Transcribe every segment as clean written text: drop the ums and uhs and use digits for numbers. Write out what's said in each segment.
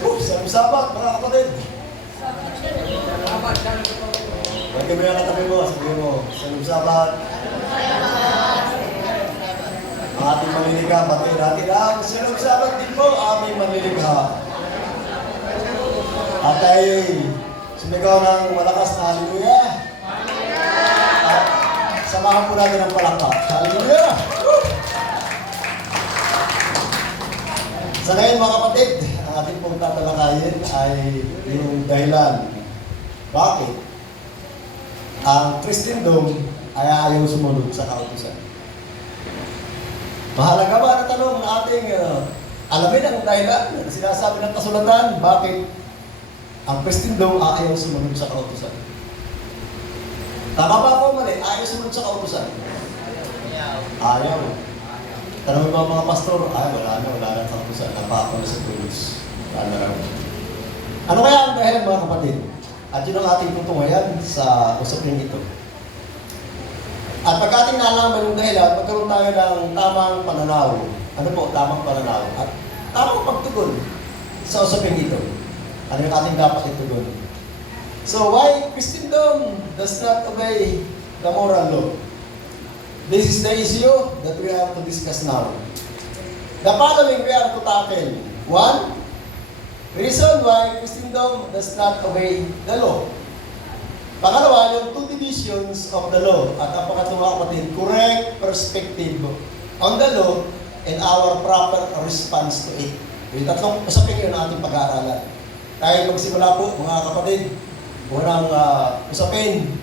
Sabat, mga kapatid. Pwede mo yung katabi mo, sabihin mo, sabat. Ang ating malilikha, batiin natin ang sabat din po, aming malilikha. At ay sumigaw ng malakas na hallelujah. At samahan po natin ang palakpak. Hallelujah! Sa ngayon mga kapatid, ang ating pong tatalakayin ay yung dahilan bakit ang Kristendom ay ayaw sumunod sa kautusan. Mahalaga ba na tanong na ating alamin ang dahilan na sinasabi ng kasulatan bakit ang Kristendom ayaw sumunod sa kautusan? Tama ba ako mali? Ayaw sumunod sa kautusan? Ayaw. Tanong mo mga pastor, wala na kautusan. Napako na sa tulos. Wala na raw. Ano kaya ang dahilan mga kapatid? At yun ang ating tutungayan sa usapin ito. At pag ating nalaman yung dahilan, magkaroon tayo ng tamang pananaw. Ano po, tamang pananaw? At tamang pagtugon sa usapin ito. Ano yung ating dapat itugon? So, why Christendom does not obey the moral law? This is the issue that we have to discuss now. The following we have to tackle. One, reason why Christendom does not obey the law. Pangalawa, yung two divisions of the law. At ang pangatlo kapatid, correct perspective on the law and our proper response to it. Yung tatlong usapin yun ang ating pag-aaralan. Tayo magsimula po mga kapatid. Unang usapin.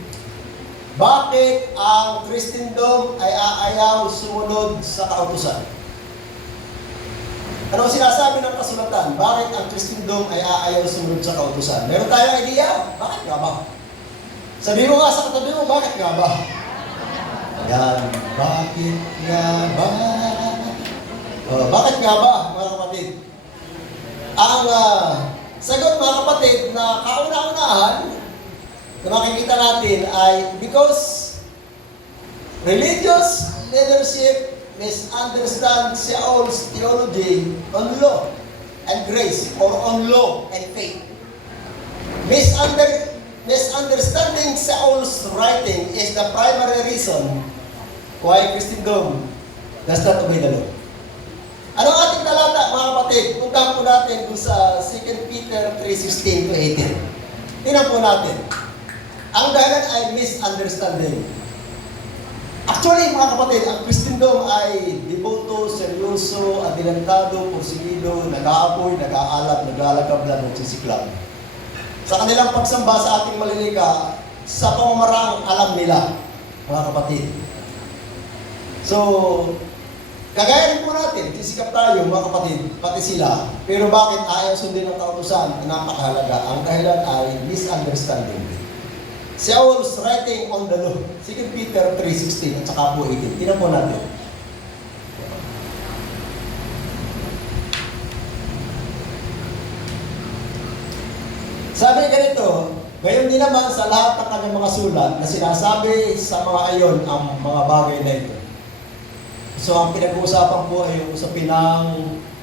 Bakit ang Kristendom ay aayaw sumunod sa kautusan? Ano ang sinasabi ng kasulatan? Bakit ang Kristendom ay aayaw sumunod sa kautusan? Meron tayong idea? Bakit nga ba? Sabi mo nga sa katabi mo, bakit nga ba? Yan, bakit nga ba? Bakit nga ba, mga kapatid? Ang sagot mga kapatid na kauna-unahan na makikita natin ay because religious leadership misunderstand Saul's theology on law and grace or on law and faith. Misunderstanding Saul's writing is the primary reason why Christendom does not obey the law. Ano ang ating talata mga kapatid? Puntahan po natin kung sa 2 Peter 3:16 to 18. Tingnan po natin. Ang dahilan ay misunderstanding. Actually, mga kapatid, ang Kristendom ay devoto, seryoso, adelantado, porsigido, nag-aapoy, nag-aalab, nag-aalagablan, nagsisiklab. Sa kanilang pagsamba sa ating malilikha, sa pamamarang alam nila, mga kapatid. So, kagaya rin po natin, sisikap tayo, mga kapatid, pati sila. Pero bakit ayaw sundin ang kautusan na napakahalaga? Ang dahilan ay misunderstanding. Saul's writing on the law, 2 Peter 3:16 at saka po 18. Tingnan po natin. Sabi ganito, gayon din naman sa lahat ng kanyang mga sulat na sinasabi sa mga ayon ang mga bagay na ito. So ang pinag-uusapan po ay yung usapin ng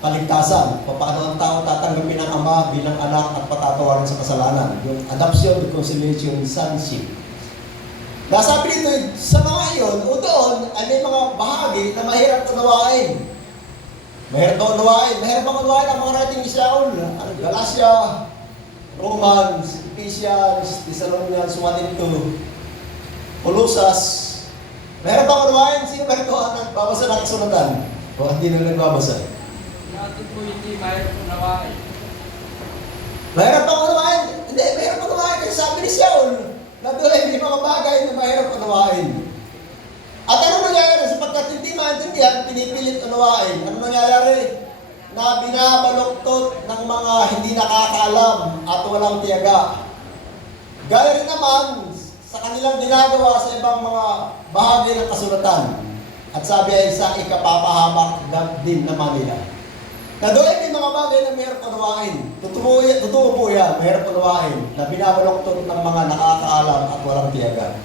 kaligtasan. Paano ang tao tatanggapin ng ama bilang anak at patatawarin sa kasalanan. Yung adoption, reconciliation, sonship. Nasabi dito, sa mga iyon, o doon, ay may mga bahagi na mahirap unawain. Mahirap unawain ang mga writing ni Saul. Galatia, Romans, Ephesians, Thessalonians, 1 and 2, Colossus. Mahirap unawain. Sino ba ito ang nagbabasa ng kasulatan? O hindi na nagbabasa? Natin po hindi mahirap unawain. Mahirap unawain? Hindi, mahirap unawain kasi sabi ni Saul na doon may mga bagay na mahirap unawain. At ano nangyayari? Sapagkat hindi maintindihan, pinipilit unawain. Ano nangyayari? Na binabaluktot ng mga hindi nakakaalam at walang tiyaga. Gaya rin naman sa kanilang ginagawa sa ibang mga bahagi ng kasulatan. At sabi ay sa ikapapahamak din naman nila. Na doon may mga bagay na mayroon unawain. Totoo po yan, mayroon unawain na binabaluktot ng mga nakakaalam at walang tiyaga.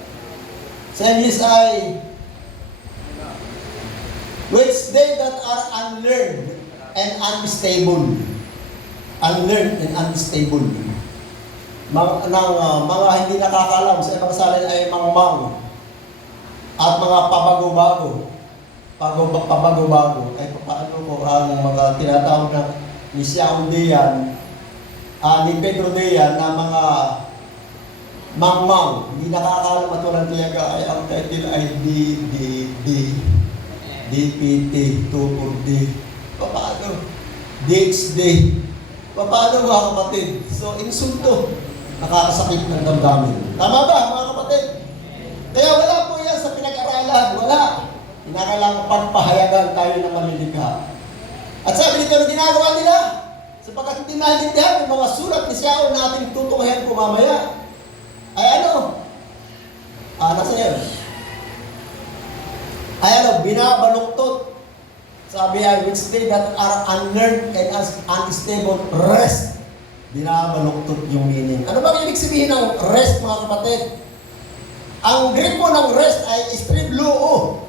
Sa English ay, which they that are unlearned and unstable. unlearned and unstable. Mga hindi nakakaalam sa ibang salin ay mangmang at mga pabago-bago. Pabago-bago ay paano ko ang mga tinatawag na ni Xiao Dian, ni Pedro Dian na mga mangmang, hindi nakakaalam at walang tiyaga ay ang title ay DPT 2 D. Paano? DXD. Paano mga kapatid? So, insulto. Nakakasakit ng damdamin. Tama ba mga kapatid? Kaya wala po yan sa pinag-aralan. Wala. Kinakailangan pagpahayagan tayo ng malilikha. At sabi nito na ginagawa nila, sapagkat hindi naintindihan yung mga sulat ni Xiao na ating tutunghayan ko mamaya. Ay ano? Nasa yan? Ay ano? Binabaluktot. Sabi ay, which they that are unlearned and unstable rest. Binabaluktot yung meaning. Ano ba ibig sabihin ng rest mga kapatid? Ang Greek po ng rest ay istribluo.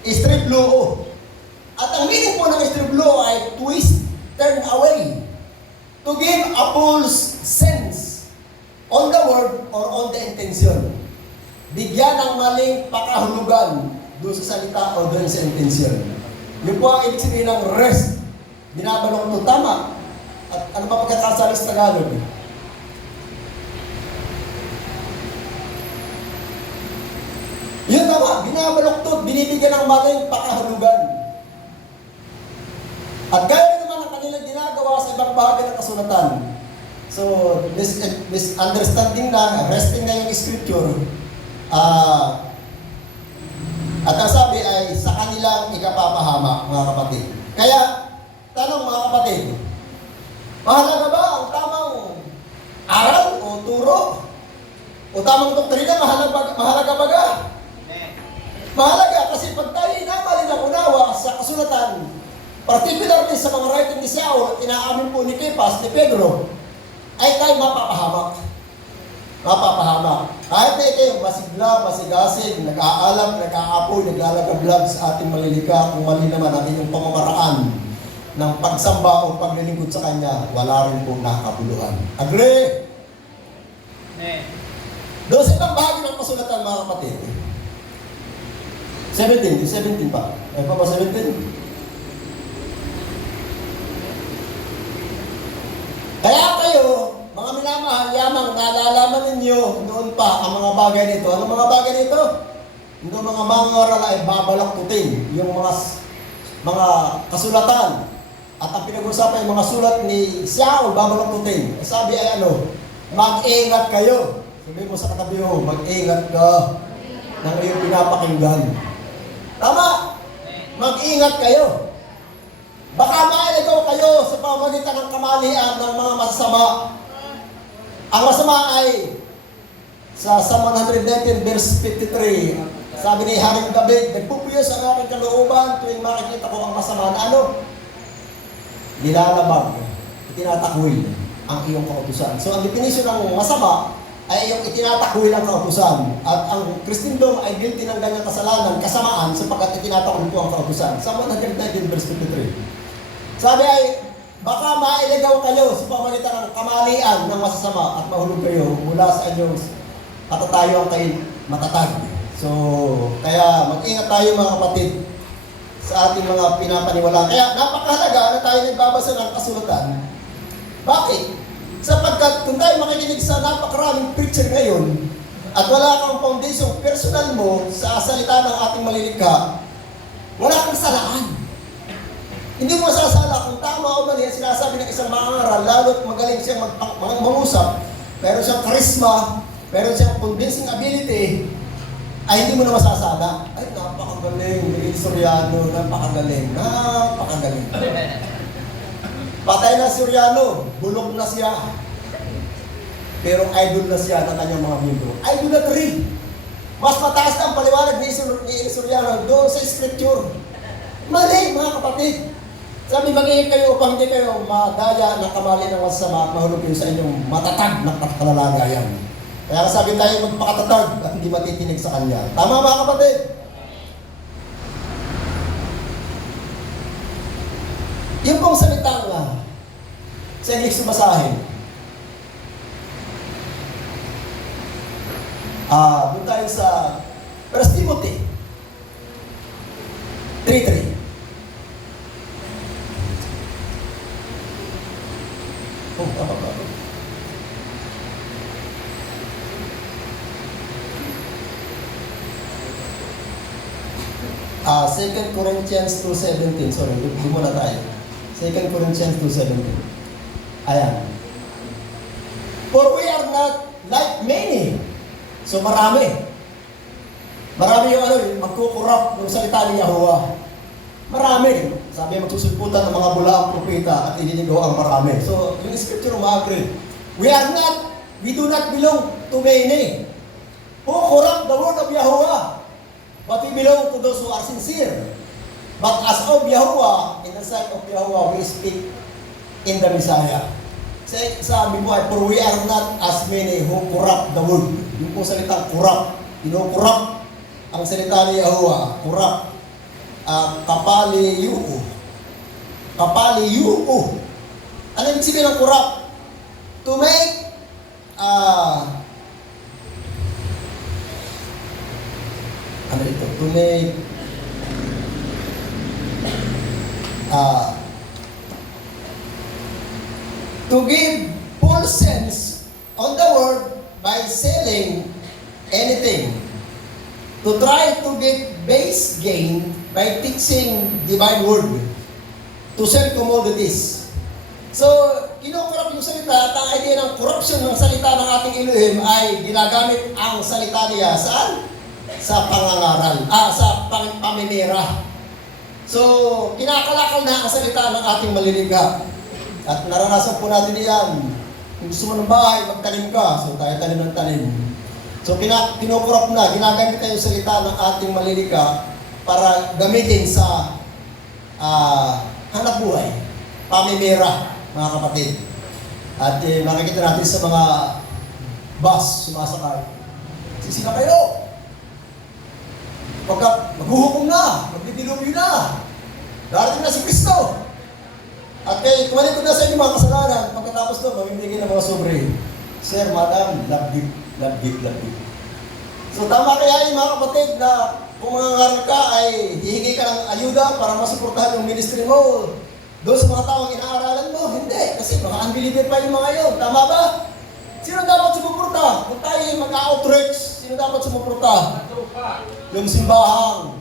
Istribluo. At ang meaning po ng istribluo ay twist, turn away. To give a false sense on the word or on the intention. Bigyan ng maling pakahulugan doon sa salita o doon sa intention. Yun po ang ibig sabihin ng rest. Binabalok ito. Tama. At ano ba pagkakasali sa Tagalog? Yun tama. Binabalok ito. Binibigyan ng maling pakahulugan. At gaya rin naman ang kanilang ginagawa sa ibang bahagi ng kasulatan. So, this understanding na, resting na yung scripture, at ang sabi ay sa kanilang ikapapahama, mga kapatid. Kaya, tanong mga kapatid, mahalaga ba ang tamang aral o turo? O tamang doktrina, mahalaga ba ga? Mahalaga kasi pag tayo inamali ng unawa sa kasulatan, particularly sa mga writing ni Xiao, inaamin po ni Kepas, ni Pedro, ay tayo mapapahamak. Mapapahamak. Kahit na ito yung masigla, masigasig, nag-aalam, nag-aapoy, naglalagablag sa ating malilika, kung mali naman ang inyong pamamaraan ng pagsamba o paglilingkod sa Kanya, wala rin po nakakabuluhan. Agree? Doon sa ibang bahagi ng kasulatan, mga kapatid. 17 pa. Ay pa ba 17? Kaya kayo, mga minamahal, yamang nalalaman ninyo noon pa ang mga bagay nito. Ano mga bagay nito? Yung mga mangaral ay babalaktutin. Yung mga kasulatan. At ang pinag-usapan yung mga sulat ni Xiao, babalaktutin. Sabi ay ano, mag-ingat kayo. Sabi mo sa katabi mo, mag-ingat ka ng iyong pinapakinggan. Tama? Mag-ingat kayo. Baka mailigaw kayo sa pamamagitan ng kamalian ng mga masasama. Ang masama ay sa Psalm 119 verse 53. Sabi ni Haring David, nagpupuyos ang aking kalooban tuwing makikita ko ang masama na ano? Nilalabag, itinatakwil ang iyong kautusan. So ang definition ng masama ay yung itinatakwil ang kautusan. At ang Kristendom ay guilty ng ganyang kasalanan, kasamaan sapagkat itinatakwil po ang kautusan. Psalm 119 verse 53. Sabi ay, baka mailigaw kayo sa pamamagitan ng kamalian ng masasama at mahulog kayo mula sa inyong katatayuan kayo matatag. So, kaya mag-ingat tayo mga kapatid sa ating mga pinapaniwalaan. Kaya napakahalaga na tayo nagbabasa ng kasulatan. Bakit? Sapagkat kung tayo makikinig sa napakaraming preacher ngayon at wala kang foundation personal mo sa salita ng ating malilikha, wala kang salaan. Hindi mo masasala kung tama o mali ang sinasabi ng isang mangaral, lalo't magaling siyang mangusap, meron siyang charisma, meron siyang convincing ability, ay hindi mo na masasala. Ay, napakagaling, Miguel Soriano, napakagaling. Patay na Soriano, bulok na siya. Pero idol na siya ng kanyang mga membro. Idolatry. Mas mataas na ang paliwanag ni Soriano doon sa scripture. Mali, mga kapatid. Sabi, mag-iingat kayo upang hindi kayo madaya ng kamali ng masama at mahulog kayo sa inyong matatag na kalalagayan. Kaya sabi tayo magpakatatag at hindi matitinig sa Kanya. Tama mga kapatid? Yung pong salitang sa Sa English na basahin. Doon tayo sa 1 Timothy 3:3. Oh, tama ba? Second Corinthians 2:17. Sorry, di mo na tayo. 2 Corinthians 2:17. Ayan. For we are not like many. So marami. Marami yung yung magkukurap ng salita ni Yahuwah. Marami. Sabi magsusulputan ng mga bulaang propeta at ininigaw ang marami. So, yung scripture umaagree. We do not belong to many who corrupt the word of Yahuwah. But we belong to those who are sincere. But as of Yahuwah, in the sight of Yahuwah, we speak in the Messiah. Sabi mo ay, for we are not as many who corrupt the word. Yung po salitang corrupt. Corrupt ang salita ni Yahuwah. Corrupt. Kapaliyuo. Kapaliyuo. Ano yung sabihin ng corrupt? To make ano ito? To make to give full sense on the word by selling anything. To try to get base gain by teaching divine word. To sell commodities. So, kinukurap yung salita at ang idea ng corruption ng salita ng ating Elohim ay ginagamit ang salita niya saan? Sa pangangaral. Sa pamimira. So, kinakalakal na ang salita ng ating maliligha. At naranasan po natin yan. Kung gusto mo ng bahay, magtanim ka. So, tayo tanim ng tanim. So, kinukurap na, ginagamit na yung salita ng ating maliligha para gamitin sa hanap buhay. Pamimira, mga kapatid. At makikita natin sa mga bus, sumasakay. Sisina kayo! Pagka maghuhukom na, magdidilubyo na, darating na si Kristo. At kumalit ko na sa inyo mga kasalanan, pagkatapos doon, mamimigay ng mga sobre. Sir, madam, love gift, love gift, love gift. So tama kaya yung mga kapatid na kung mangangaral ka ay hihingi ka ng ayuda para masuportahan yung ministry mo doon sa mga taong inaaralan mo. Hindi, kasi mga unbeliever pa yung mga yun. Tama ba? Sino dapat sumuporta? Kung tayo mag-outreach, sino dapat sumuporta? Yung simbahang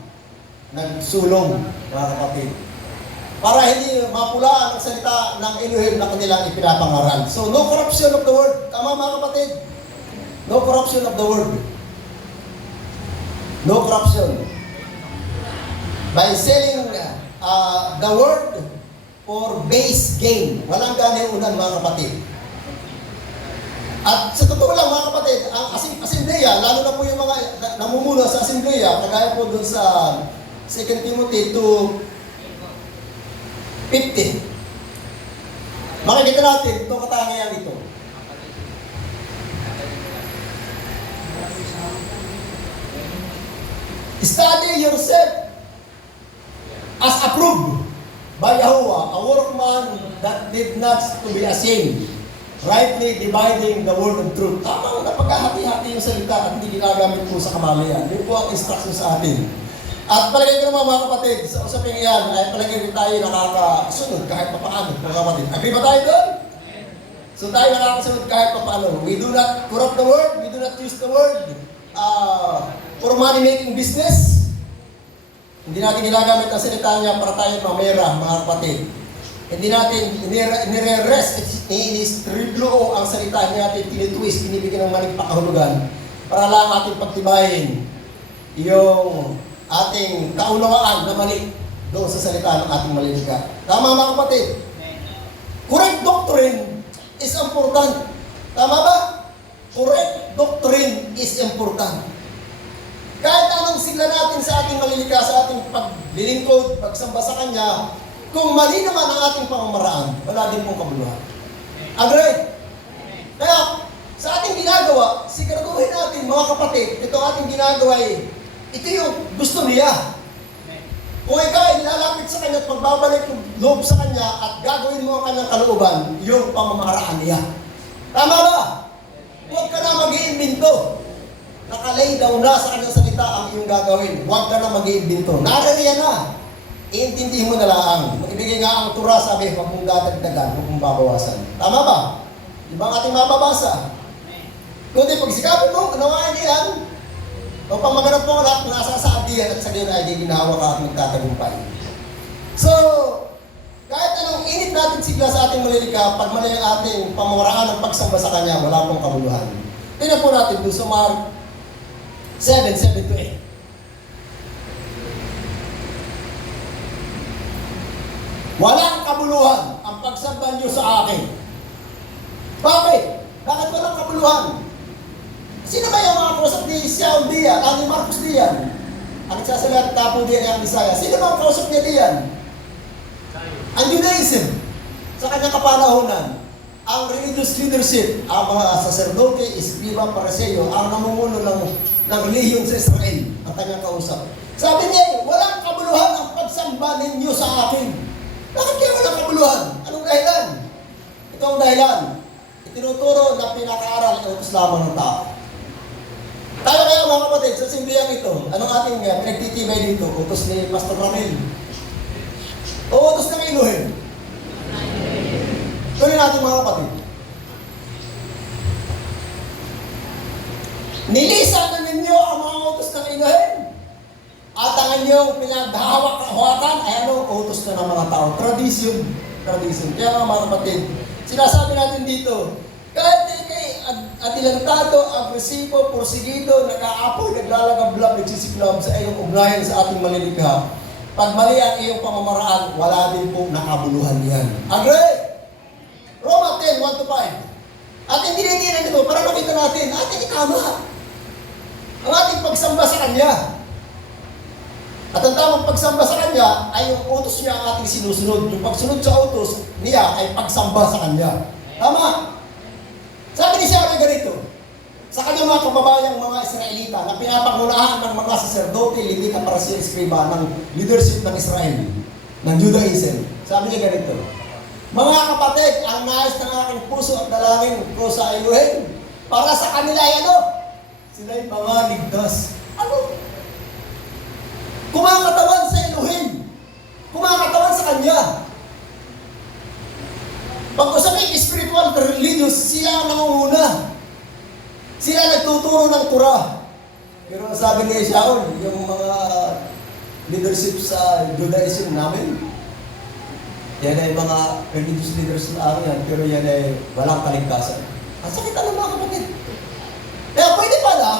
nagsulong, mga kapatid. Para hindi mapulaan ang salita ng Elohim na kanilang ipinapangaral. So, no corruption of the word. Tama mga kapatid? No corruption of the word. No corruption. By selling the word for base gain. Walang ganiunan mga kapatid. At sa totoo lang mga kapatid, ang asembleya, lalo na po yung mga namumuna sa asembleya, kagaya po dun sa 2 Timothy 2:50. Makikita natin itong katangian ito. Study yourself as approved by Yahuwah, a workman that did not to be ashamed, rightly dividing the word of truth. Tamang napagkahati-hati yung salita at hindi ginagamit po sa kamalian. Yun po ang instruction sa atin. At palagay ko naman mga kapatid, sa usaping iyan, ay palagay ko tayo nakakasunod kahit papaano, mga kapatid. Agree ba tayo doon? So tayo nakakasunod kahit papaano. We do not corrupt the word, we do not use the word for money-making business. Hindi natin ginagamit ang salita niya para tayo mamera, mga kapatid. Hindi natin nire-rest, inistriblo ang salita niya natin, tinitwist, binibigyan ng maling pakahulugan para lang ating pagtibayin yung ating kaunawaan na mali doon sa salita ng ating maliligha. Tama mga kapatid? Correct doctrine is important. Tama ba? Correct doctrine is important. Kahit anong sigla natin sa ating maliligha, sa ating paglilingkod, pagsamba sa Kanya, kung mali naman ang ating pamamaraan, wala din pong kabuluhan. Agree? Kaya, sa ating ginagawa, siguraduhin natin mga kapatid, ito ating ginagawa ito yung gusto niya. Kung ikaw ay nilalapit sa kanya at magbabalik ng loob sa kanya at gagawin mo ang kanyang kalooban, yung pamamaraan niya. Tama ba? Huwag ka na mag-iimbento. Nakalay down na sa kanyang salita ang iyong gagawin. Huwag ka na mag-iimbento. Naririyan na. Iintindihin mo na lang. Magbigay nga ang tura, sabi, huwag mong dadagdagan, huwag mong babawasan. Tama ba? Di ba ang ating mababasa? Kundi pagsikapin mo, unawain niyan. O pag maganap mo lahat, nasa sa adiyan at sa gayon ay ginawa ka at magtatagumpay. So, kahit anong init natin sigla sa ating malilika, pag mali ang ating pamamaraan ng pagsamba sa Kanya, wala pong kabuluhan. Tingnan po natin doon sa Mark 7:7-8. Walang kabuluhan ang pagsamba niyo sa akin. Bakit? Bakit walang kabuluhan? Sino ba yung mga kausap ni Xiao Dian, ni Marcos Dian? Ang nagsasalat tapo diyan ang Bisaya. Sino ba ang kausap niya diyan? Ang Judaism. Sa kanyang kapanahonan, ang religious leadership, ang mga saserdote, iskriba, pariseo, ang namumuno ng relihiyon sa Israel, ang kanyang kausap. Sabi niya, walang kabuluhan ang pagsamba ninyo sa akin. Bakit kaya walang kabuluhan? Anong dahilan? Ito ang dahilan. Itinuturo na pinaka-aral ay utos lamang ng tao. Tayo kaya mga kapatid, sa simpliyang ito, anong ating pinagtitibay dito? Utos ni Pastor Ramil. O utos ng Elohim? Tuloy natin mga kapatid. Nilisan na ninyo ang mga utos ng Elohim. At ang inyong pinaghahawak-hawakan ay ano? Utos na ng mga tao. Tradisyon. Tradisyon. Kaya mga kapatid, sinasabi natin dito, kahit atilantado, agresibo, porsigido, nag-aapoy, naglalagablab, nagsisiklab sa iyong ugnayan sa ating malilikha. Pag mali ang iyong pamamaraan, wala din po nakabuluhan yan. Agree? Roma 10:1-5. At hindi rin ito, para makita natin, ating itama. Ang ating pagsamba sa Kanya. At ang tamang pagsamba sa Kanya ay yung utos niya ang ating sinusunod. Yung pagsunod sa utos niya ay pagsamba sa Kanya. Tama? Sabi ni Siya ganito, sa kanyang mga kababayang mga Israelita na pinapangunahan ng mga saserdote, levita, pariseo, eskriba ng leadership ng Israel, ng Judaism. Sabi niya ganito, mga kapatid, ang nais ng aking puso at dalangin ko sa Elohim, para sa kanila ay ano? Sila'y mga ligtas. Ano? Kumakatawan sa Elohim. Kumakatawan sa Kanya. Pag usapin spiritual, religious, sila ang nangunguna. Sila nagtuturo ng Torah. Pero sabi ni Shaul, yung mga leadership sa Judaism namin, yan ay mga religious leaders na yan, pero yan ay walang kaligtasan. Ang sakit na mga kapatid. Kaya pwede pala,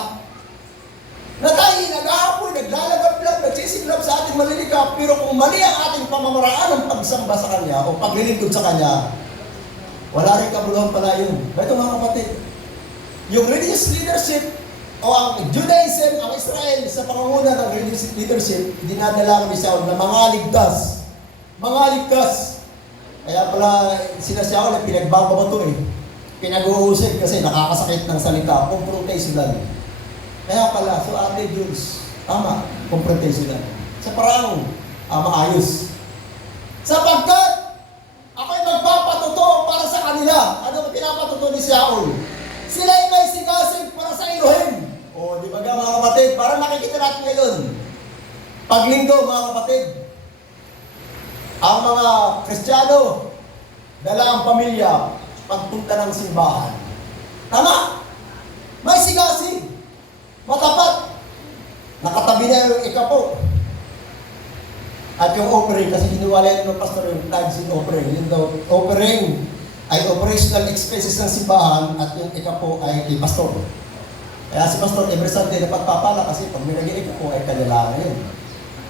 na tayo nag-aapoy, naglalagab-lag, nagsisiglab sa ating malilikap, pero kung mali ang ating pamamaraan ng pagsamba sa Kanya o paglilingkod sa Kanya, wala rin kabuluhan pala yun. Ito mga kapatid, yung religious leadership o ang Judaism, ang Israel sa pangunguna ng religious leadership, dinadala kami sa na mga ligtas. Mga ligtas. Kaya pala sila siya na pinagbababato eh. Pinag-uusig kasi nakakasakit ng salita, confrontational. Kaya pala, so Ate Jules, tama, confrontational. Sa parang maayos. Sapagkat ako'y magpapatuto para sa kanila. Ano ang pinapatuto ni Shaul? Sila'y may sigasig para sa Elohim. O, di ba mga kapatid? Para nakikita natin ngayon. Paglinggo, mga kapatid. Ang mga Kristiyano, dala ang pamilya, pagpunta ng simbahan. Tama? May sigasig. Matapat. Nakatabi na yung ikapo. At yung offering, kasi hiniwalay ng pastor yung tithes and offering. Yung daw, offering ay operational expenses ng simbahan at yung ikapo ay kay pastor. Kaya si pastor every Sunday napagpapala kasi pag may nag-iikapo ay kanilangan yun.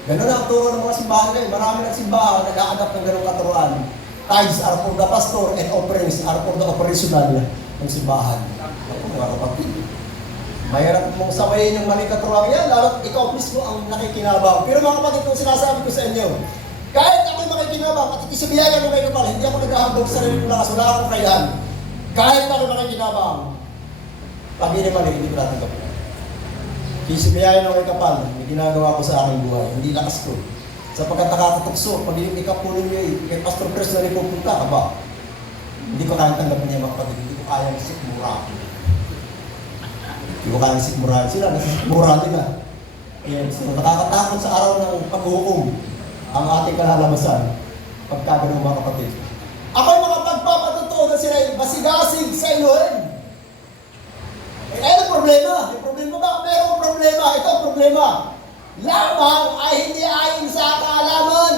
Ganun ang turo ng mga simbahan ngayon. Marami ng simbahan nag-aagap ng ganung katuruan. Tithes are for the pastor and offerings are for the operational ng simbahan. Ako, mga kapatid. Mahirap mong sabayin yung mali katuruan yan, lalo ikaw mismo ang nakikinabang. Pero mga kapatid, kung sinasabi ko sa inyo, kahit ako'y makikinabang at isubiyagan mo kayo kapal, hindi ako naghahandog sa sarili ng lakas, wala akong kayahan. Kahit ako'y makikinabang, pag hindi mali, hindi ko natanggap. Isubiyagan mo kayo kapal, may ginagawa ko sa aking buhay, hindi lakas ko. Sapagkat nakakatukso, pag yung ikapunin niyo kay Pastor Chris na pupunta ka ba? Hindi ko kayang tanggapin niya mga kapatid, hindi ko kayang sikmura. Hindi ko kayang sikmura. Sila, nasisikmura nila. Ayan, so nakakatakot sa araw ng paghuhukom ang ating kalalabasan pagkagano'n mga kapatid. Ako'y makapagpapatotoo na sila masigasig sa Elohim. Eh, ano problema? May problema ba? Merong problema. Ito ang problema. Lamang ay hindi ayon sa kaalaman.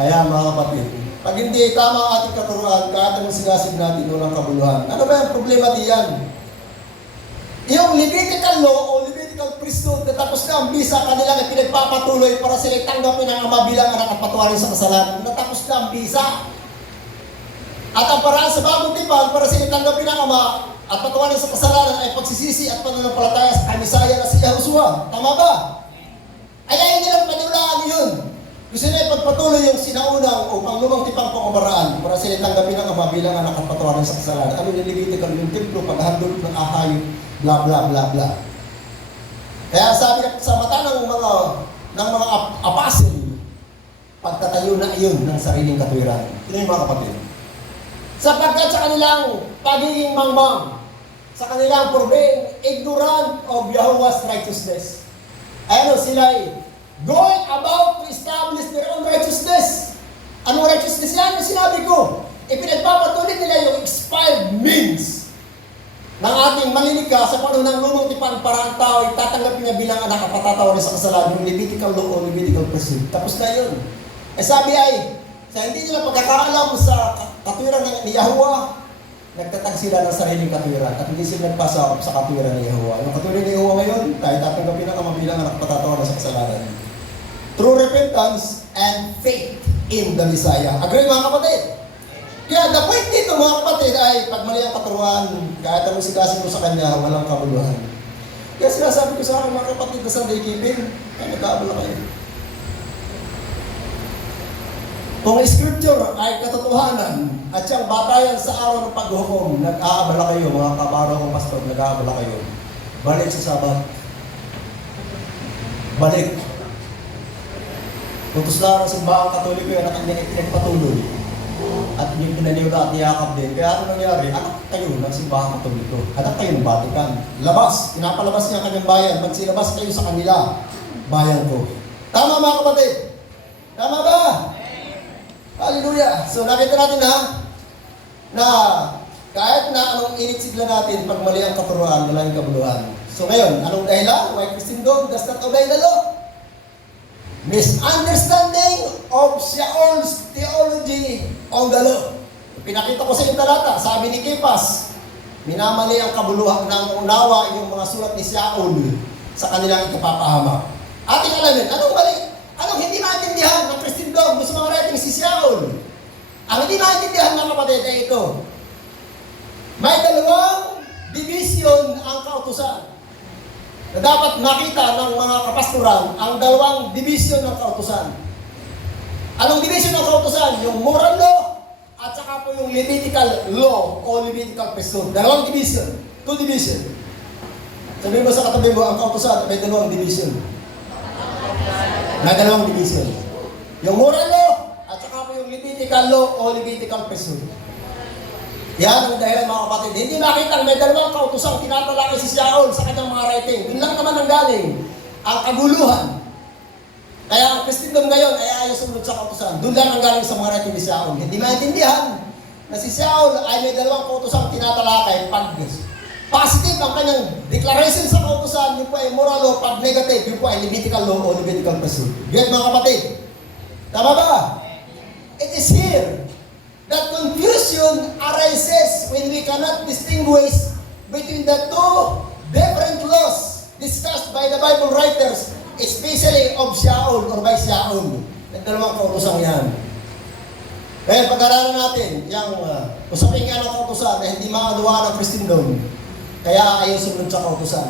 Ayan mga kapatid. Pag hindi tama ang ating katuruan, kahit anong sigasig natin, walang kabuluhan. Ano ba yung problema diyan? Yung Levitical law o Levitical priesthood na tapos na ang bisa kanila na pinagpapatuloy para sila tanggapin ang Ama bilang anak at patuwarin sa kasalanan. Natapos na ang bisa. At ang paraan sa bagong tipan para sila tanggapin ang Ama at patuwarin sa kasalanan ay pagsisisi at pananampalataya sa Kamisaya na si Yahushua. Tama ba? Ay hindi lang paniwalaan yun. Gusto nila ipagpatuloy yung sinaunang o panglumang tipang pangumaraan para sila tanggapin ang Ama bilang anak at patuwarin sa kasalanan. Ano yung Levitical, yung templo, paghandog ng ahayop, bla bla bla bla. Kaya sabi sa mata ng mga apostle, pagtatayo na iyon ng sariling katwiran. Ito yung mga kapatid. Sapagkat sa kanilang pagiging mangmang, sa kanilang being ignorant of Yahweh's righteousness. Ano sila going about to establish their own righteousness. Anong righteousness yan? Yung sinabi ko, ipinagpapatuloy nila yung expired means ng ating manlilikha sa panahon ng lumang tipan para ang tao ay tatanggapin niya bilang anak at patatawarin sa kasalanan, yung Levitical law o Levitical priesthood. Tapos na yun. Eh sabi ay, sa hindi nila pagkakaalam sa katwiran ni Yahuwah, nagtatag sila ng sariling katwiran at hindi sila nagpasa sa katwiran ni Yahuwah. Yung katwiran ni Yahuwah ngayon, tayo tatanggapin ang Ama bilang anak at patatawarin sa kasalanan. True repentance and faith in the Messiah. Agree mga kapatid? Kaya the point dito mga kapatid ay pag mali ang katuruan, kahit anong sigasin mo sa kanya, walang kabuluhan. Kaya sinasabi ko sa akin mga kapatid na Sunday keeping, ay nagkaabala kayo. Kung scripture ay katotohanan at siyang batayan sa araw ng paghukom, nag-aabala kayo mga kabaro ng pastor, nag-aabala kayo. Balik sa Sabat. Balik. Utos lang ang simbahang katoliko yan at nagpatuloy. At yung pinaniwala at niyakap din. Kaya ano nangyari? Anak kayo ng simbahang katoliko. Anak kayo ng Vatican. Labas. Pinapalabas niya ang kanyang bayan. Magsilabas kayo sa kanila. Bayan ko. Tama mga kapatid? Tama ba? Hallelujah! So nakita natin na kahit na anong initsigla natin pag mali ang katuruan, wala yung kabuluhan. So ngayon, anong dahilan? Why Christendom does not obey the law? Misunderstanding of Shaul's theology on the law. Pinakita ko sa yung talata, sabi ni Kepas, minamali ang kabuluhan ng unawa yung mga sulat ni Shaul sa kanilang ikapapahamak. Ating alamin, anong mali? Anong hindi maintindihan ng Christendom sa mga writing si Shaul? Ang hindi maintindihan mga kapatid ay ito. May dalawang division ang kautusan na dapat makita ng mga kapastoran, ang dalawang division ng kautusan. Anong division ng kautusan? Yung moral law at saka po yung Levitical law o Levitical priesthood. Dalawang division. Two division. Sabihin mo sa katabi mo, ang kautusan may dalawang division. May dalawang division. Yung moral law at saka po yung Levitical law o Levitical priesthood. Yan ang dahilan mga kapatid. Hindi makita may dalawang kautusang tinatalakay si Shaul sa kanyang mga writing. Doon lang naman ang galing ang kaguluhan. Kaya ang Christendom ngayon ay ayaw sumunod sa kautusan. Doon lang ang galing sa mga writing ni Shaul. Hindi maintindihan na si Shaul ay may dalawang kautusang tinatalakay. Pag positive ang kanyang declaration sa kautusan, yun po ay moral law. Pag negative, yun po ay Levitical law o Levitical priesthood. Yan mga kapatid. Tama ba? It is here that confusion arises when we cannot distinguish between the two different laws discussed by the Bible writers, especially of Shaul or by Shaul. Nagdalawang kautusan yan. Kaya pag-aralan natin, yung usapin nga ng kautusan na hindi makagawa ng Christendom, kaya ayaw sumunod sa kautusan.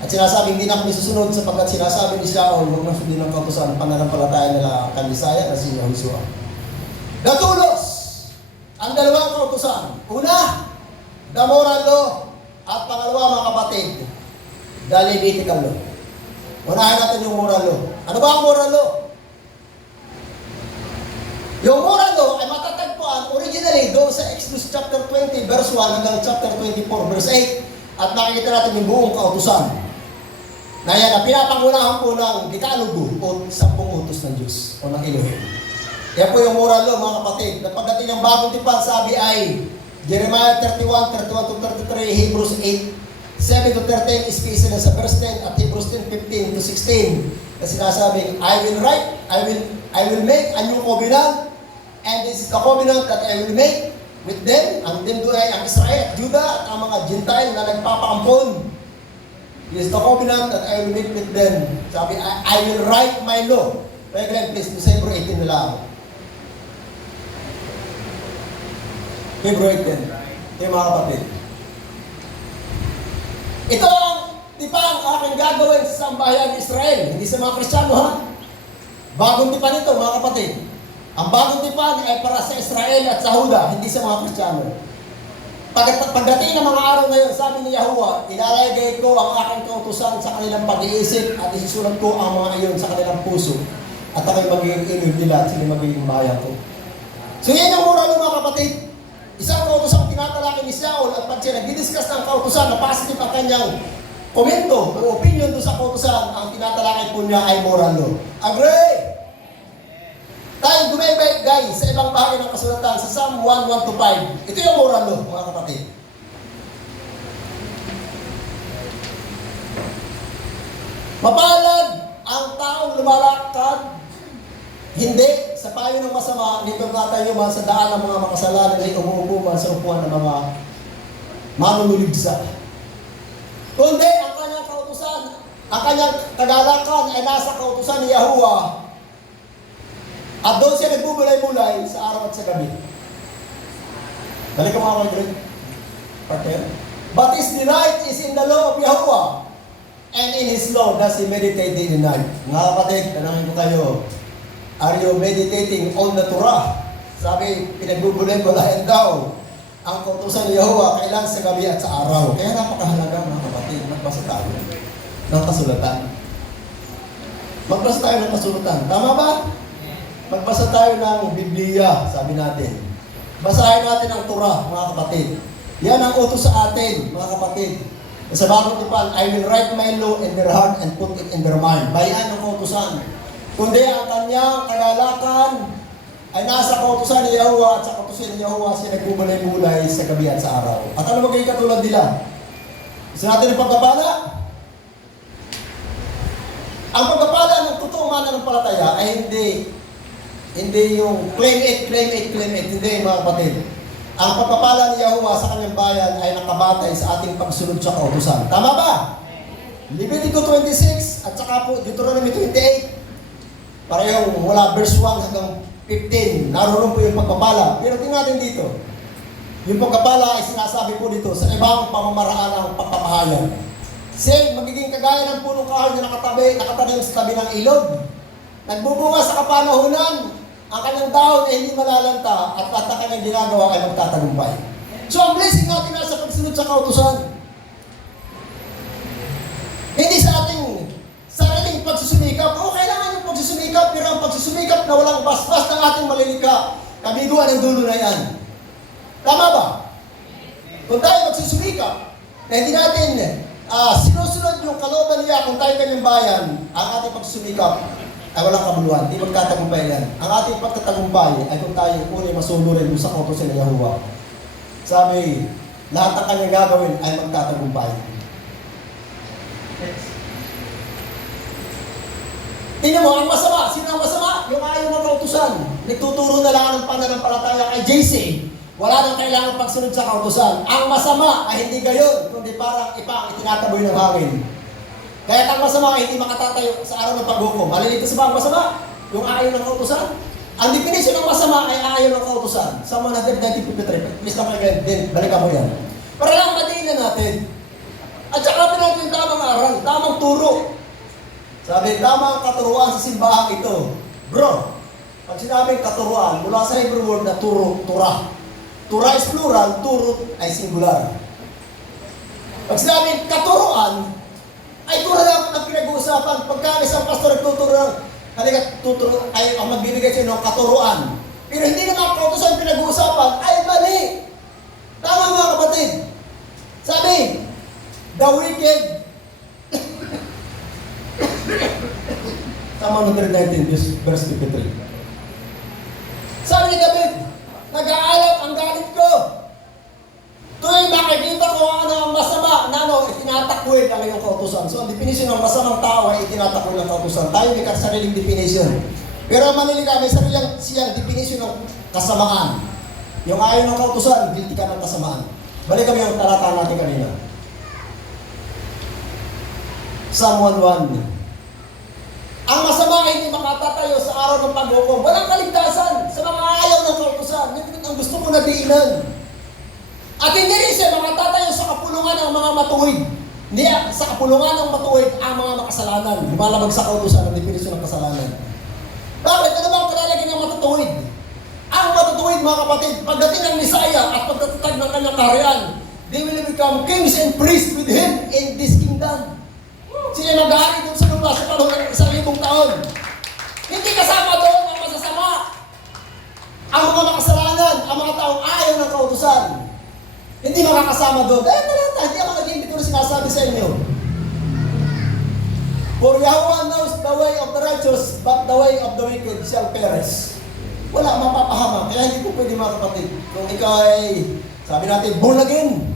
At sinasabi, hindi na kami susunod sapagkat sinasabi ni Shaul, huwag na sundin ng kautusan, pananampalataya nila ang Kamisaya na si Yahushua. Natulos! Ang dalawang kautusan. Una, the moral law. At pangalawa mga kapatid, the Levitical law. Unahin natin yung moral law. Ano ba ang moral law? Yung moral law ay matatagpuan originally doon sa Exodus chapter 20 verse 1 hanggang chapter 24 verse 8 at makikita natin yung buong kautusan na yan na pinapangunahan po ng Dekalogo o 10 utos ng Diyos o ng Elohim. Yan po yung moral law mga kapatid. Na pagdating ng bagong tipan, sabi ay Jeremiah 31, 31 to 33, Hebrews 8, 7 to 13 is kaysa na sa verse 10 at Hebrews 10, 15 to 16 na sinasabing, I will make a new covenant and this is the covenant that I will make with them, ang them doon ay ang Israel at Judah at ang mga Gentile na nagpapaampon. This is the covenant that I will make with them. Sabi, I will write my law. Kaya ganyan, please, December 18 nila ako. February 10. Ito yung mga kapatid. Ito ang tipang aking gagawin sa sambahayan ng Israel. Hindi sa mga Kristiyano, ha? Bagong tipan ito, mga kapatid. Ang bagong tipan ay para sa Israel at sa Huda, hindi sa mga Kristiyano. Pagdating ng mga araw na yun, sabi ni Yahuwah, ilalagay ko ang aking kautusan sa kanilang pag-iisip at isusulat ko ang mga iyon sa kanilang puso at ako'y magiging inig nila at sila magiging bayan ko. So yan ang moral ng mga kapatid. Isang kautusan tinatalaki ni Saul at pag siya nag-discuss ng kautusan na positive ang kanyang komento o opinion doon sa kautusan, ang tinatalaki po niya ay moral law. Agree? Tayo gumaybay guys sa ibang bahagi ng kasulatan sa Psalm 1:1-5. Ito yung moral law, mga kapatid. Mapalad ang taong lumalakad hindi sa payo ng masama, nito tayo man sa daan ng mga makasalanan ay umuupo man sa upuan ng mga manunuligsa. Kundi ang kanyang kautusan, ang kanyang kagalakan ay nasa kautusan ni Yahuwah. At doon siya nagbubulay-bulay sa araw at sa gabi. Balik ka mga kagrid. Partner. But his delight is in the law of Yahuwah. And in his law does he meditate day and night. Mga kapatid, tanangin ko kayo. Are you meditating on the Torah? Sabi, pinagbubulay-bulayan daw ang kautusan ni Yahuwah kailan sa gabi at sa araw. Kaya napakahalaga mga kapatid, magbasa tayo ng kasulatan. Magbasa tayo ng kasulatan. Tama ba? Magbasa tayo ng Biblia, sabi natin. Basahin natin ang Torah, mga kapatid. Yan ang utos sa atin, mga kapatid. Sa bagong tipan, I will write my law in their heart and put it in their mind. Bayan ang kautusan. Kundi ang kanyang kalalakan ay nasa kautusan ni Yahuwah at sa kautusan ni Yahuwah siya nagbubulay-bulay sa gabi at sa araw. At ano magiging katulad nila? Gusto natin yung pagkapala? Ang pagkapala ng totoong mananampalataya ay hindi yung claim it. Hindi, mga kapatid. Ang pagpapala ni Yahuwah sa kanyang bayan ay nakabatay sa ating pagsunod sa kautusan. Tama ba? Leviticus 26 at saka po Deuteronomy 28. Parehong mula verse 1 hanggang 15. Naroon po yung pagpapala. Pero tingnan natin dito. Yung pagpapala ay sinasabi po dito sa ibang pamamaraan ng pagpapahayan. Say, magiging kagaya ng punong kahoy na nakatanim sa tabi ng ilog. Nagbubunga sa kapanahunan. Ang kanyang dahon ay hindi malalanta at ang kanyang ginagawa ay magtatagumpay. So ang blessing natin nasa pagsunod sa kautusan. Hindi sa ating sariling pagsusumikap. O kailangan yung pagsusumikap, pero ang pagsusumikap na walang basbas ng ating malilikha, kabiguan ng dulo na yan. Tama ba? Kung tayo magsusumikap, na hindi natin sinusunod yung kalooban niya kung tayo kanyang bayan, ang ating pagsusumikap ay walang kabuluhan, di magtatagumpay yan. Ang ating pagtatagumpay ay kung tayo unay masunurin sa kautusan ni Yahuwah. Sabi, lahat ng kanyang gagawin ay magtatagumpay. Tingnan mo, ang masama. Sino ang masama? Yung ayaw ng kautusan. Nagtuturo na lang ng pananampalataya kay JC. Wala nang kailangan pagsunod sa kautusan. Ang masama ay hindi gayon, kundi parang ipang itinataboy ng hangin. Kaya ang masama ay hindi makatatayo sa araw ng paghukom. Malilito sa bang masama? Yung ayaw ng kautusan. Ang definition ng masama ay ayaw ng kautusan. Sa 193. Please lang kayo, din, balikan mo yan. Para lang madiinan natin. At saka natin yung tamang aral, tamang turo. Sabi, tamang katuruan sa simbahang ito. Bro, pag sinabing katuruan, mula sa Hebrew word na turo, turah. Turah is plural, turo ay singular. Pag sinabing katuruan, ay tulad ang pinag-uusapan. Pagka isang pastor nagtuturo ng halika tuturo, ay ang magbibigay sa inyo ng katuruan. Pero hindi na mga kautusan pinag-uusapan, ay mali. Tama mga kapatid. Sabi, the wicked. Tama no 19, verse 53. Sabi ni David, nag-aalap ang galit ko. Tuwing nakikita ko ano ang masama na itinatakwil ang iyong kautusan. So, ang definition ng masamang tao ay itinatakwil ng kautusan. Tayo may sariling definition. Pero ang Manilika, may siyang definition ng kasamaan. Yung ayaw ng kautusan, guilty ka ng kasamaan. Balik kami yung talata natin kanina. Psalm 1:1. Ang masama ay hindi makatatayo sa araw ng paghukom. Walang kaligtasan sa mga ayaw ng kautusan. Yun ang gusto mo na diinan. At hindi rin siya makatatayo sa kapulungan ng mga matuwid. Hindi sa kapulungan ng matuwid ang mga makasalanan. Lumalabag sa kautusan ang definisyon ng kasalanan. Bakit? Ano ba ang kalalagyan ng matutuwid? Ang matutuwid, mga kapatid, pagdating ng Messiah at pagtatatag ng kanyang kaharian, they will become kings and priests with Him in this kingdom. Sila mag-ahari doon sa lupa sa panahon ng 1,000 taon. Hindi kasama doon ang masasama. Ang mga makasalanan, ang mga taong ayaw ng kautusan. Hindi makakasama doon. Dahil talata, hindi ako nag-imbit ko na sinasabi sa inyo. For Yahweh knows the way of the righteous, but the way of the wicked shall perish. Wala mapapahama. Kaya hindi ko pwede mga kapatid. Kung ikaw ay, sabi natin, born again.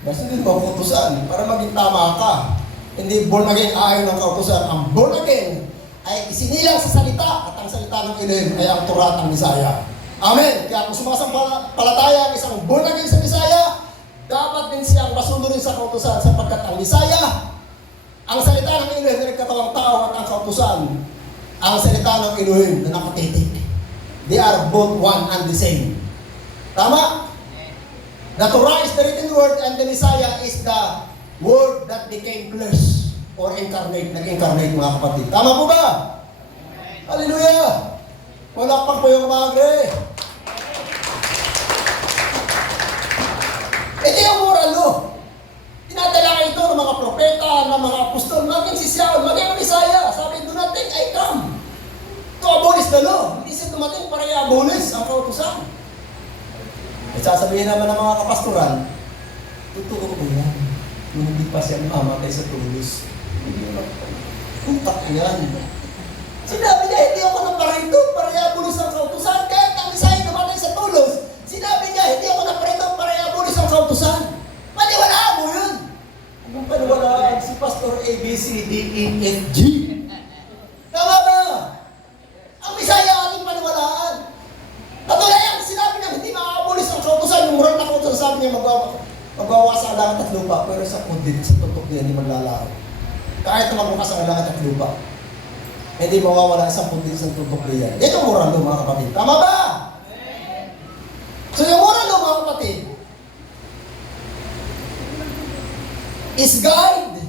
Kasi din mo kautusan para maging tama ka. Hindi born again ayaw ng kautusan. Ang born again ay isinilang sa salita at ang salita ng Elohim ay ang Torah ng Misaya. Amen. Kaya kung sumasampalataya ang isang born again sa Misaya, dapat din siyang masunod rin sa kautusan sapagkat ang Misaya, ang salita ng Elohim na nagkatawang tao at ang kautusan, ang salita ng Elohim na nakatitik. They are both one and the same. Tama? The Torah is the written word and the Messiah is the word that became flesh or incarnate, nag-incarnate mga kapatid. Tama po ba? Hallelujah! Walakpak po yung magre. Ito yung moral law. Tinatala ito ng mga propeta, ng mga apostol, maging si Saul, maging ang Messiah. Sabi, do not think I come to abolish the law. Hindi siya dumating para i-abolish ang kautusan. At sasabihin naman ng mga kapastoran, totoo ko yan. Nung hindi pa siya mamatay sa tulos. Hindi naman puntak yan. Sinabi niya, hindi ako naparito para i-abolish ang kautusan. Kahit ang Messiah namatay sa tulos, sinabi niya, hindi ako naparito para i-abolish ang kautusan. Maniwalaan mo yun. Anong paniwalaan? Si Pastor A, B, C, D, E, F, G. Tama ba? Ang Messiah ating paniwalaan. Katulad yan, sinabi niya, hindi makakabulis ang kautusan. Yung moral na kautusan, sabi niya, magwawas ang langit at lupa. Pero sa kundit, sa tutok niya, hindi maglalaro. Kahit na magbukas ang langit at lupa, hindi mawawala sa kundit sa tutok niya. Ito ang moral doon, mga kapatid. Tama ba? So yung moral doon, mga kapatid, is guide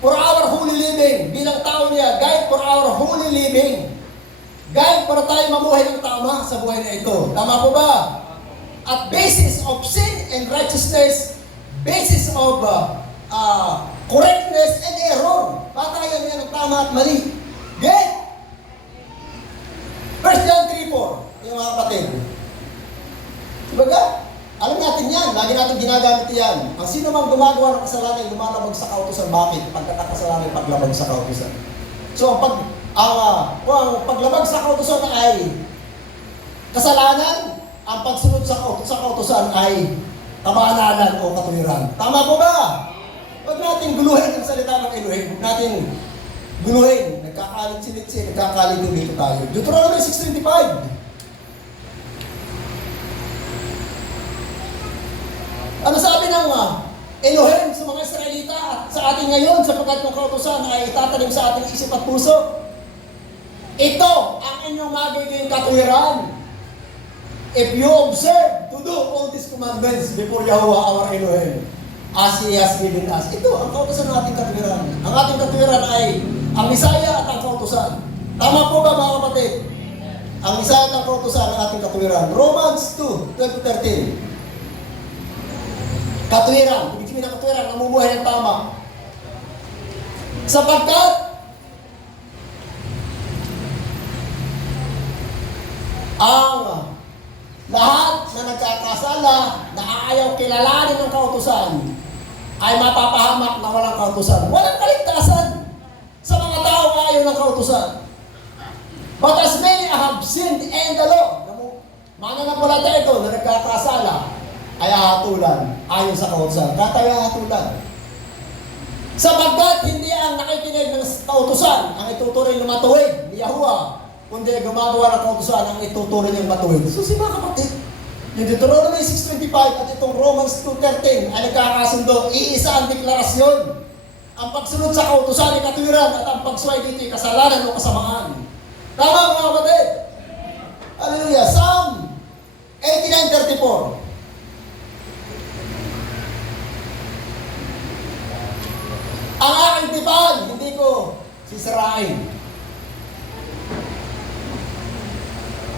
for our holy living. Bilang tao niya, guide for our holy living. Guide para tayo mamuhay ng tama sa buhay na ito. Tama po ba? At basis of sin and righteousness, basis of correctness and error. Patayan niya ng tama at mali. Get? 1 John 3:4. Yung mga kapatid. Dibaga? Alam natin yan. Lagi natin ginagamit yan. Ang sino mang gumagawa ng kasalanan ay lumalabag sa kautusan. Bakit? Pagkakasalanan ay paglabag sa kautusan. So, ang paglabag sa kautusan ay kasalanan, ang pagsunod sa kautusan ay kabanalan o katuwiran. Tama po ba? Huwag natin guluhin ang salita ng Elohim. Huwag natin guluhin. Nagkakalit-silitsi, nagkakalit dito tayo. Deuteronomy 6:25. Ano sabi ng Elohim sa mga Israelita at sa atin ngayon sapagkat ng kautusan ay itatanim sa ating isip at puso? Ito ang inyong magiging katuwiran. If you observe to do all these commandments before Yahweh our Elohim, as He has given us. Ito ang kautusan ng ating katuwiran. Ang ating katuwiran ay ang Misaya at ang kautusan. Tama po ba mga kapatid? Ang Misaya at ang kautusan ang ating katuwiran. Romans 2:12-13. Katuwiran. Ibig sabihin ng katuwiran, namumuhay ng tama. Sapagkat ang lahat na nagkakasala na ayaw kilalanin ng kautusan ay mapapahamak na walang kautusan. Walang kaligtasan sa mga tao na ayaw ng kautusan. But as many have sinned and the law, mananampalataya ito na nagkakasala ay hahatulan ayon sa kautusan. Katayo hahatulan. Sapagkat hindi ang nakikinig ng kautusan ang ituturing ng matuwid ni Yahuwah, kundi gumagawa ng kautusan ang ituturing ng matuwid. So si mga kapatid, yung Deuteronomy 6:25 at itong Romans 2:13 ay nagkakasundo, iisa ang deklarasyon. Ang pagsunod sa kautusan ay katuwiran at ang pagsuway dito ay kasalanan o kasamaan. Tama mga kapatid? Hallelujah. Psalm 89:34. Ang aking tipan, hindi ko sisirain.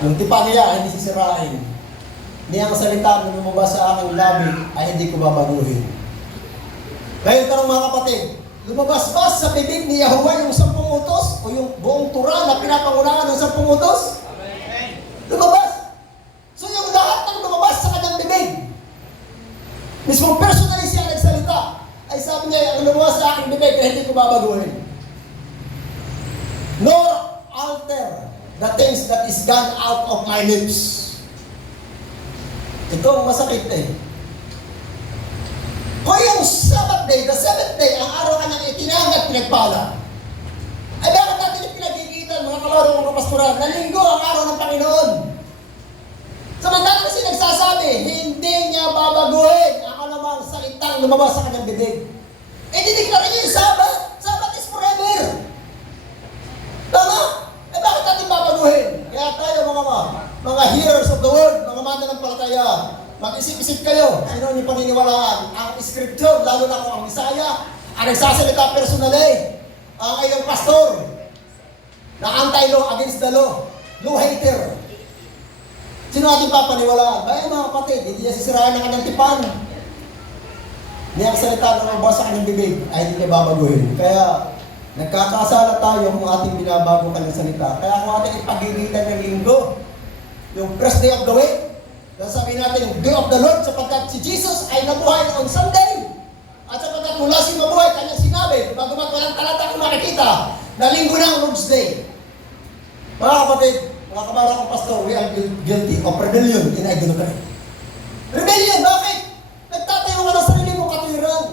Yung tipan niya, hindi sisirain. Ni ang salita na lumabas sa aking labi ay hindi ko babaguhin. Ngayon tanong mga kapatid, lumabas ba sa bibig ni Yahuwah yung 10 utos o yung buong Torah na pinapangunahan ng 10 utos? Lumabas. So yung lahat ng lumabas sa kanyang bibig, mismo personally siya nagsalita, ay sabi niya, ang lumabas sa aking bibig ay hindi ko babaguhin. Nor alter the things that is gone out of my lips. Ito ang masakit eh. Kung yung Sabbath day, the 7th day, ang araw ka nang itinangan at pinagpala, ay bakit natin pinagkikitan, mga kalaro, mga kapastoran, na linggo ang araw ng Panginoon? Samantala kasi nagsasabi, hindi niya babaguhin ang anumang salitang lumabas sa kanyang bibig. Eh, dideklara niya yung Sabbath. Sabbath is forever. Tama? Eh, bakit natin babaguhin? Kaya tayo mga hearers of the word, mga mananampalataya, mag-isip-isip kayo. Sino niyo paniniwalaan? Ang scripture, lalo na kung ang Misaya, ang nagsasalita personally, ang iyong pastor, na anti-law against the law, law hater. Sino ating papaniwalaan? Bayan mga kapatid, hindi niya sisirahan ng kanyang tipan. Hindi ang salita na mabasa sa kanyang bibig ay hindi niya babaguhin. Kaya nagkakasala tayo kung ating binabago kanyang salita. Kaya kung ating ipagigitan ng linggo, yung first day of the week, sabihin natin yung day of the Lord, sapagkat si Jesus ay nabuhay on Sunday. At sapagkat mula si mabuhay, kanyang sinabi, bagumat walang talata kung makikita, na linggo ng Lord's Day. Mga kapatid, mga kabarang kong pastor, we are guilty of rebellion in idolatry. Rebellion, bakit? Nagtatayo ka ng sarili mong katuwiran.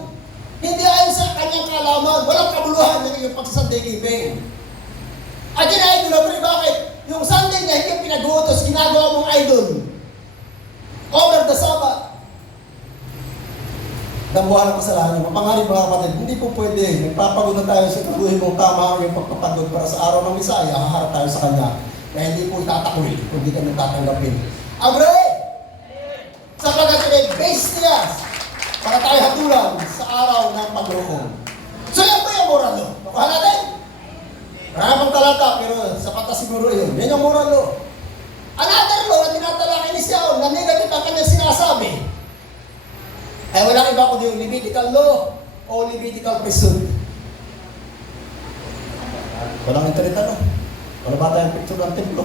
Hindi ayon sa kanyang kaalaman, walang kabuluhan ng iyong pagsasunday giving. At yun ay idolatry, bakit? Yung Sunday niya, hindi pinag-uutos, ginagawa mong idol. Over the Sabbath. Dambuhan ang kasalanan. Mapangarip mga kapatid, hindi po pwede. Nagpapagod na tayo sa tuloy mong tama yung pagpapagod para sa araw ng Misaya, haharap tayo sa Kanya. Kaya hindi po itatakoy kung hindi kami tatanggapin. Agree! Sapagkat i-base niya para tayo hatulan sa araw ng pagluong. So yan po yung moral law. Makuha natin? Maraming talata, pero sapat na siguro yun. Yan yung moral law. Another law na tinatalakay ni Siyaon na negative ang kanyang sinasabi ay walang iba kundi yung Levitical law o Levitical priesthood. Walang internet na. Wala ba tayong picture ng templo?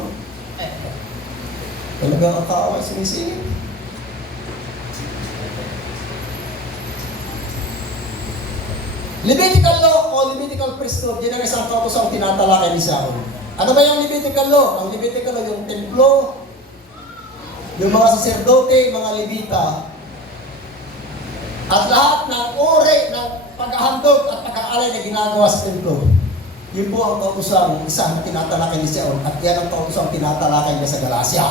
Talagang ang kaaway sinisingit. Levitical law o Levitical priesthood, yun ang isang kausang tinatalakay ni Siyaon. Ano ba yung Levitical law? Ang Levitical law, yung templo, yung mga saserdote, mga Levita, at lahat ng uri ng paghahandog at pag-aalay na ginagawa sa templo. Yun po ang kausang isang tinatalakay ni Siyaon at yan ang kausang tinatalakay niya sa Galacia.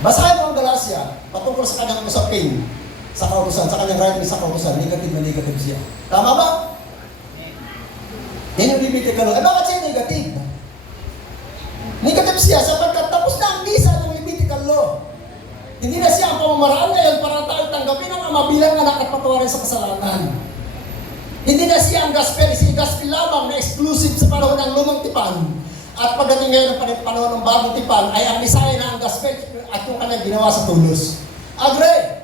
Basahin mo ang Galacia patungkol sa kanyang usapin sa kautusan, sa kanyang writing sa kautusan, negative na negative siya. Tama ba? Yan yung Levitical law. Eh bakit siya negative? Negative siya sapagkat tapos na ang misa ng Levitical law. Hindi na siya ang pamamaraan ngayon para tayo tanggapin ang Ama bilang anak at patawarin sa kasalanan. Hindi na siya ang gospel, si gospel lamang na exclusive sa panahon ng lumang tipan. At pagdating ngayon ng panahon ng bagong tipan, ay ang Misaya na ang gospel at yung kanyang ginawa sa tulos. Agree?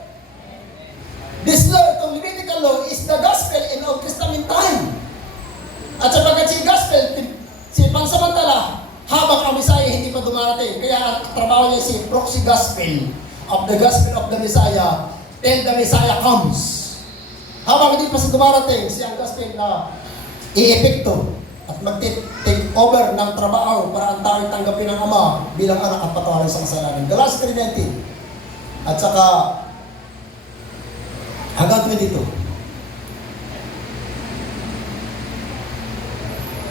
This law, itong Levitical law, is the gospel in Old Testament time. At sapagkat si gospel, si pansamantala, habang ang Misaya hindi pa trabaho niya si proxy gospel of the Messiah till the Messiah comes. Habang hindi pa sa dumarating siyang gospel na i-epekto at mag-take over ng trabaho para ang tao'y tanggapin ng Ama bilang anak at patawarin sa kasalanan. Galatians 3:19 at saka hanggang 22.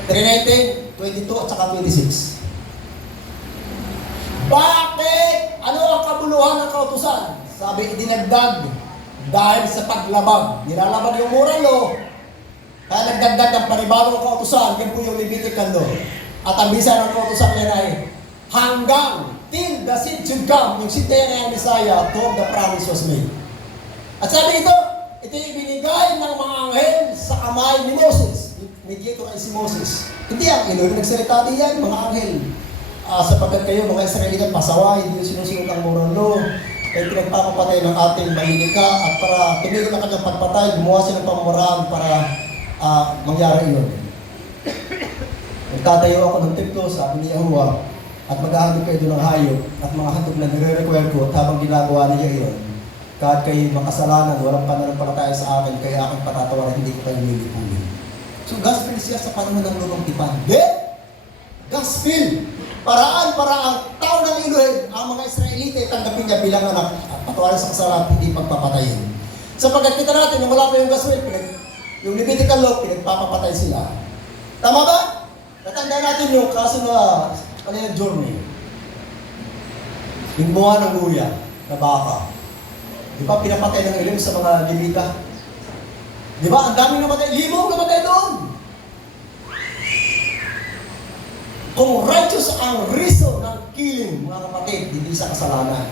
3:19, 22 at saka 26. Bakit? Ano ang kabuluhan ng kautusan? Sabi, idinagdag dahil sa paglabag. Nilalabag yung moral law. Kaya nagdagdag ng panibagong kautusan, yan po yung Levitical law. At ang bisa ng kautusan yan ay hanggang till the seed should come, yung seed na yung Messiah, to whom the promise was made. At sabi ito ibinigay ng mga anghel sa kamay ni Moses. Mediator ay si Moses. Hindi ang Elohim nagsalita diyan, mga anghel. Sapagkat kayo, mga Israelita, pasaway, hindi sinusunod ang moral law. Kaya pinagpapapatay ng ating mahinika at para tumigil ang kanyang pagpatay, gumawa siya ng pamamaraan para mangyari iyon. Nagtatayo ako ng templo, sabi ni Yahuwah, at maghahandog kayo doon ng hayop at mga handog na nire-require ko at habang ginagawa niya iyon, kahit kayo makasalanan, walang pananampalataya sa akin, kaya aking patatawaran, hindi ko kayo nilipulin. So, gospel siya sa panahon ng lumang tipan. Gospel! Paraan para ang tao ng Elohim, ang mga Israelita, tanggapin niya bilang anak at patawarin sa kasalanan, hindi pagpapatayin. Sapagkat kita natin, nung wala pa yung gospel, yung Levitical law, pinagpapapatay sila. Tama ba? Natanda natin yung kaso na kanina journey. Yung buha ng luya na baka. Di ba pinapatay ng Elohim sa mga Levita? Di ba? Ang daming namatay. Libong namatay doon. Kung righteous ang reason ng killing, mga kapatid, hindi sa kasalanan.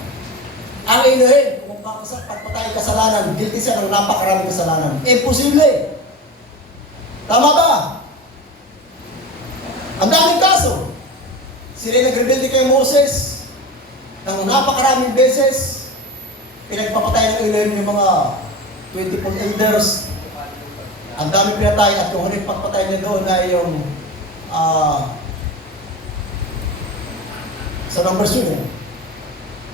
Ang Elohim, kung pagpatay kasalanan, guilty siya ng napakaraming kasalanan. Imposible. Tama ba? Ang daming kaso. Sila nag-rebelde kay Moses ng napakaraming beses. Pinagpapatay ng Elohim yung mga 24 elders. Ang daming pinatay at kung huling pagpatay niya doon ay yung sa numbers yun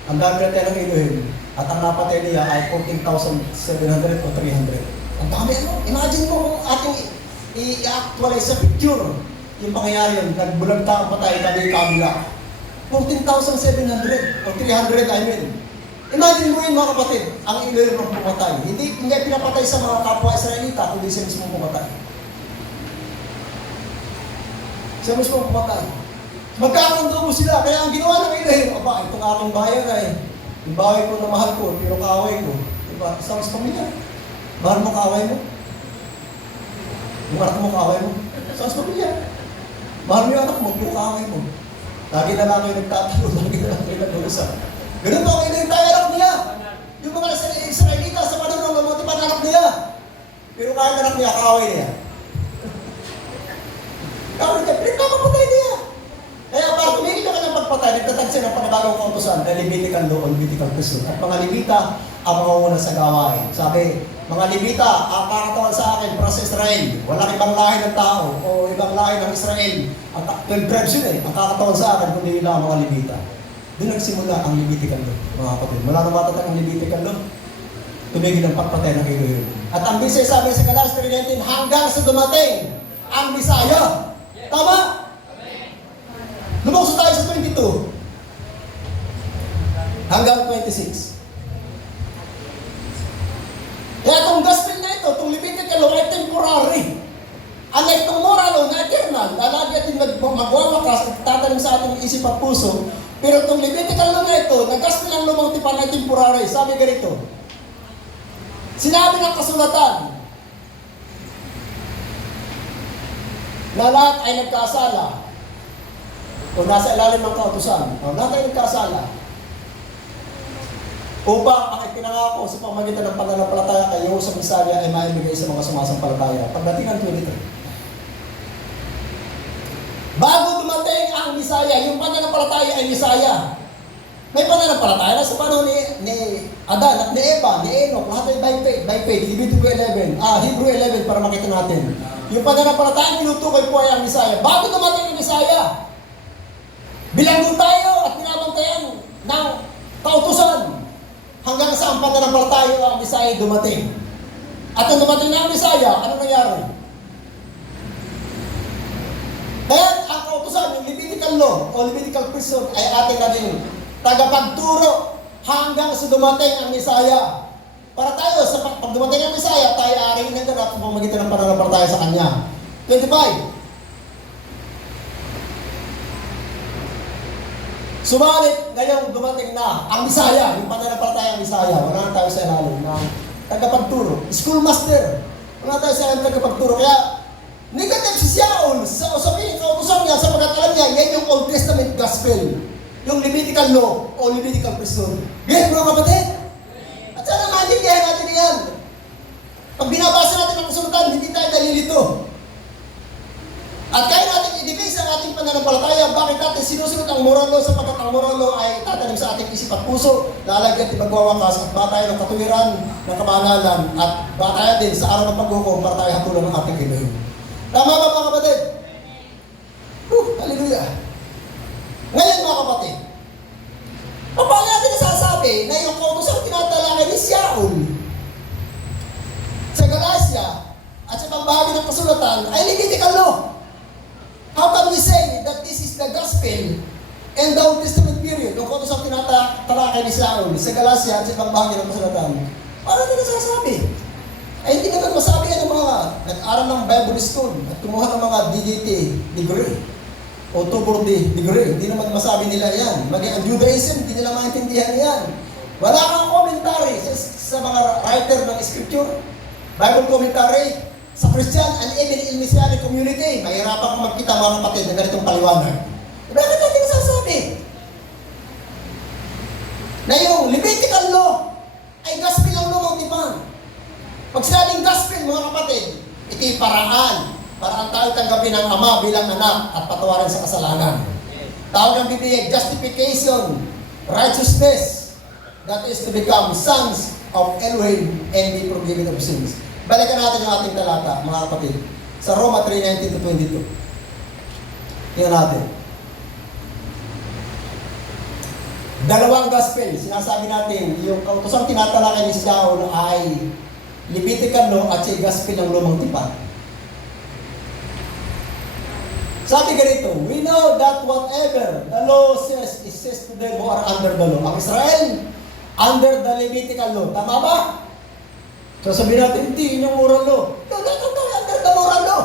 ang dami natin ng Elohim at ang napatay niya ay 14,700 o 300. Ang dami ano? Imagine mo ating i-actualize sa picture yung pangyayari yun. Nagbulagta ang patay kami kabila. 14,700 o 300 I mean. Imagine mo yun mga kapatid, ang Elohim ang pumatay. Hindi pinapatay sa mga kapwa Israelita kundi siya mismo pumatay. Siya mismo pumatay. Magkakaroon sila, kaya ang ginawa ng Elohim, aba, itong aking bayan ay, yung bahay ko na mahal ko, pero kaaway ko. Diba? Isang pamilya. Mahal mo kaaway mo? Yung anak mo kaaway mo? Isang pamilya. Mahal mo yung anak mo, pero kaaway mo. Lagi na lang kayo nagtatalo, lagi na lang kayo nag-uusap. Ganun po ang Elohim tayo anak niya. Yung mga Israelita sa panahon ng mabuti pa anak niya. Pero kahit anak niya, kaaway niya. Kaaway niya, pinagpapatay niya. Kaya para tumigil na kanyang pagpatay, nagtatag siya ng panibagong kautusan, the Levitical law o Levitical priesthood. At mga Levita ang mga una sa gawain. Sabi, mga Levita, ang kakatawan sa akin para sa Israel. Walang ibang lahi ng tao o ibang lahi ng Israel. At 12 tribes yun ang kakatawan sa akin, kundi lang ang mga Levita. Doon nagsimula ang Levitical law, mga kapatid. Wala na matatag ang Levitical law. Tumigil ang pagpatay ng Elohim. At ang bisay sabi sa Galatians 3:19, hanggang sa dumating ang Messiah. Tama? Lumukso tayo sa 22 hanggang 26. Kaya itong gospel na ito, itong Levitical law ay temporary. Unlike itong moral law na eternal, lalagi ating magwawakas at tatanim sa ating isip at puso. Pero itong Levitical law na ito, na gospel ang lumang tipan ay temporary. Sabi ganito, sinabi ng kasulatan na lahat ay nagkasala o nasa ilalim ng kautusan, o lahat ay nagkasala upang ang ipinangako sa pamamagitan ng pananampalataya kayo sa Messiah ay maibigay sa mga sumasampalataya. Pagdating ng 23. Bago dumating ang Messiah, yung pananampalataya ay Messiah. May pananampalataya na sa panahon ni Adan at ni Eva, ni Enoch, lahat ay by faith. Hebrew 11 para makita natin. Yung pananampalataya tinutukoy po ay ang Messiah. Bago dumating ang Messiah, bilanggo tayo at binabantayan ng kautusan hanggang sa ang pananampalataya ang Bisaya dumating. At nung dumating na ang Bisaya, ano nangyari? Kaya ang kautusan, yung Levitical law o Levitical priesthood ay ating naging tagapagturo hanggang sa dumating ang Bisaya. Para tayo, pag dumating ang Bisaya, tayo aaring ng ganap sa pamamagitan ng pananampalataya sa Kanya. 25. Subalit, ngayong dumating na ang Bisaya, yung pananampalataya ang Bisaya, wala na tayo sa ilalim ng tagapagturo. Schoolmaster, wala tayo sa ilalim ng tagapagturo. Kaya, negative si Saul sa usapin, kautusan niya sa pagkakalam niya, yan yung Old Testament Gospel. Yung Levitical law o Levitical priesthood. Ganyan mga kapatid? At sana maintindihan natin yan. Pag binabasa natin ang kasulatan, hindi tayo nalilito. At kaya natin i-debase ang ating pananampalataya, bakit natin sinusunod ang moral law sapagkat ang moral law ay tatanim sa ating isip at puso, lalagyan at magwawakas at batayan ng katuwiran, ng kamanalan, at batayan din sa araw ng paghukom para tayo hatulan ng ating Pinoy. Tama ba mga kapatid? Hallelujah! Ngayon mga kapatid, paano natin nasasabi na yung kautusan tinatalakay ni Saul sa Galacia at sa pambahagi ng kasulatan ay Levitical law? How can we say that this is the gospel and the Old Testament period? Yung kautusan tinatalakay ni Saul sa Galacia at sa pambahagi ng kasulatan, paano natin nasasabi? Ay hindi naman masabi yan ng mga nag-aral ng Bible school at kumuha ng mga DDT degree o 240 degree. Hindi naman masabi nila yan. Maging ang Judaism, hindi nila maintindihan yan. Wala kang commentary sa mga writer ng scripture, Bible commentary, sa Christian and even in Messianic community. Mahirapan kang magkita mga kapatid ng ganitong paliwanag. Bakit natin nasasabi na yung Levitical law ay gospel ang lumang tipan? Pag sinabing gospel, mga kapatid, ito'y paraan para ang tayo tanggapin ng Ama bilang anak at patawarin sa kasalanan. Tawag ng Biblia, justification, righteousness, that is to become sons of Elohim and be forgiven of sins. Balikan natin yung ating talata, mga kapatid, sa Roma 3:19-22. Tingnan natin. Dalawang gospel, sinasabi natin, yung kautusang tinatalakay ni Saul ay Levitical law at siya gospel ng lumang tipan. Sabi ganito, we know that whatever the law says, it says to them who are under the law. Ang Israel, under the Levitical law. Tama ba? So sabihin natin, hindi, yun yung moral law. Lahat ng tao under the moral law.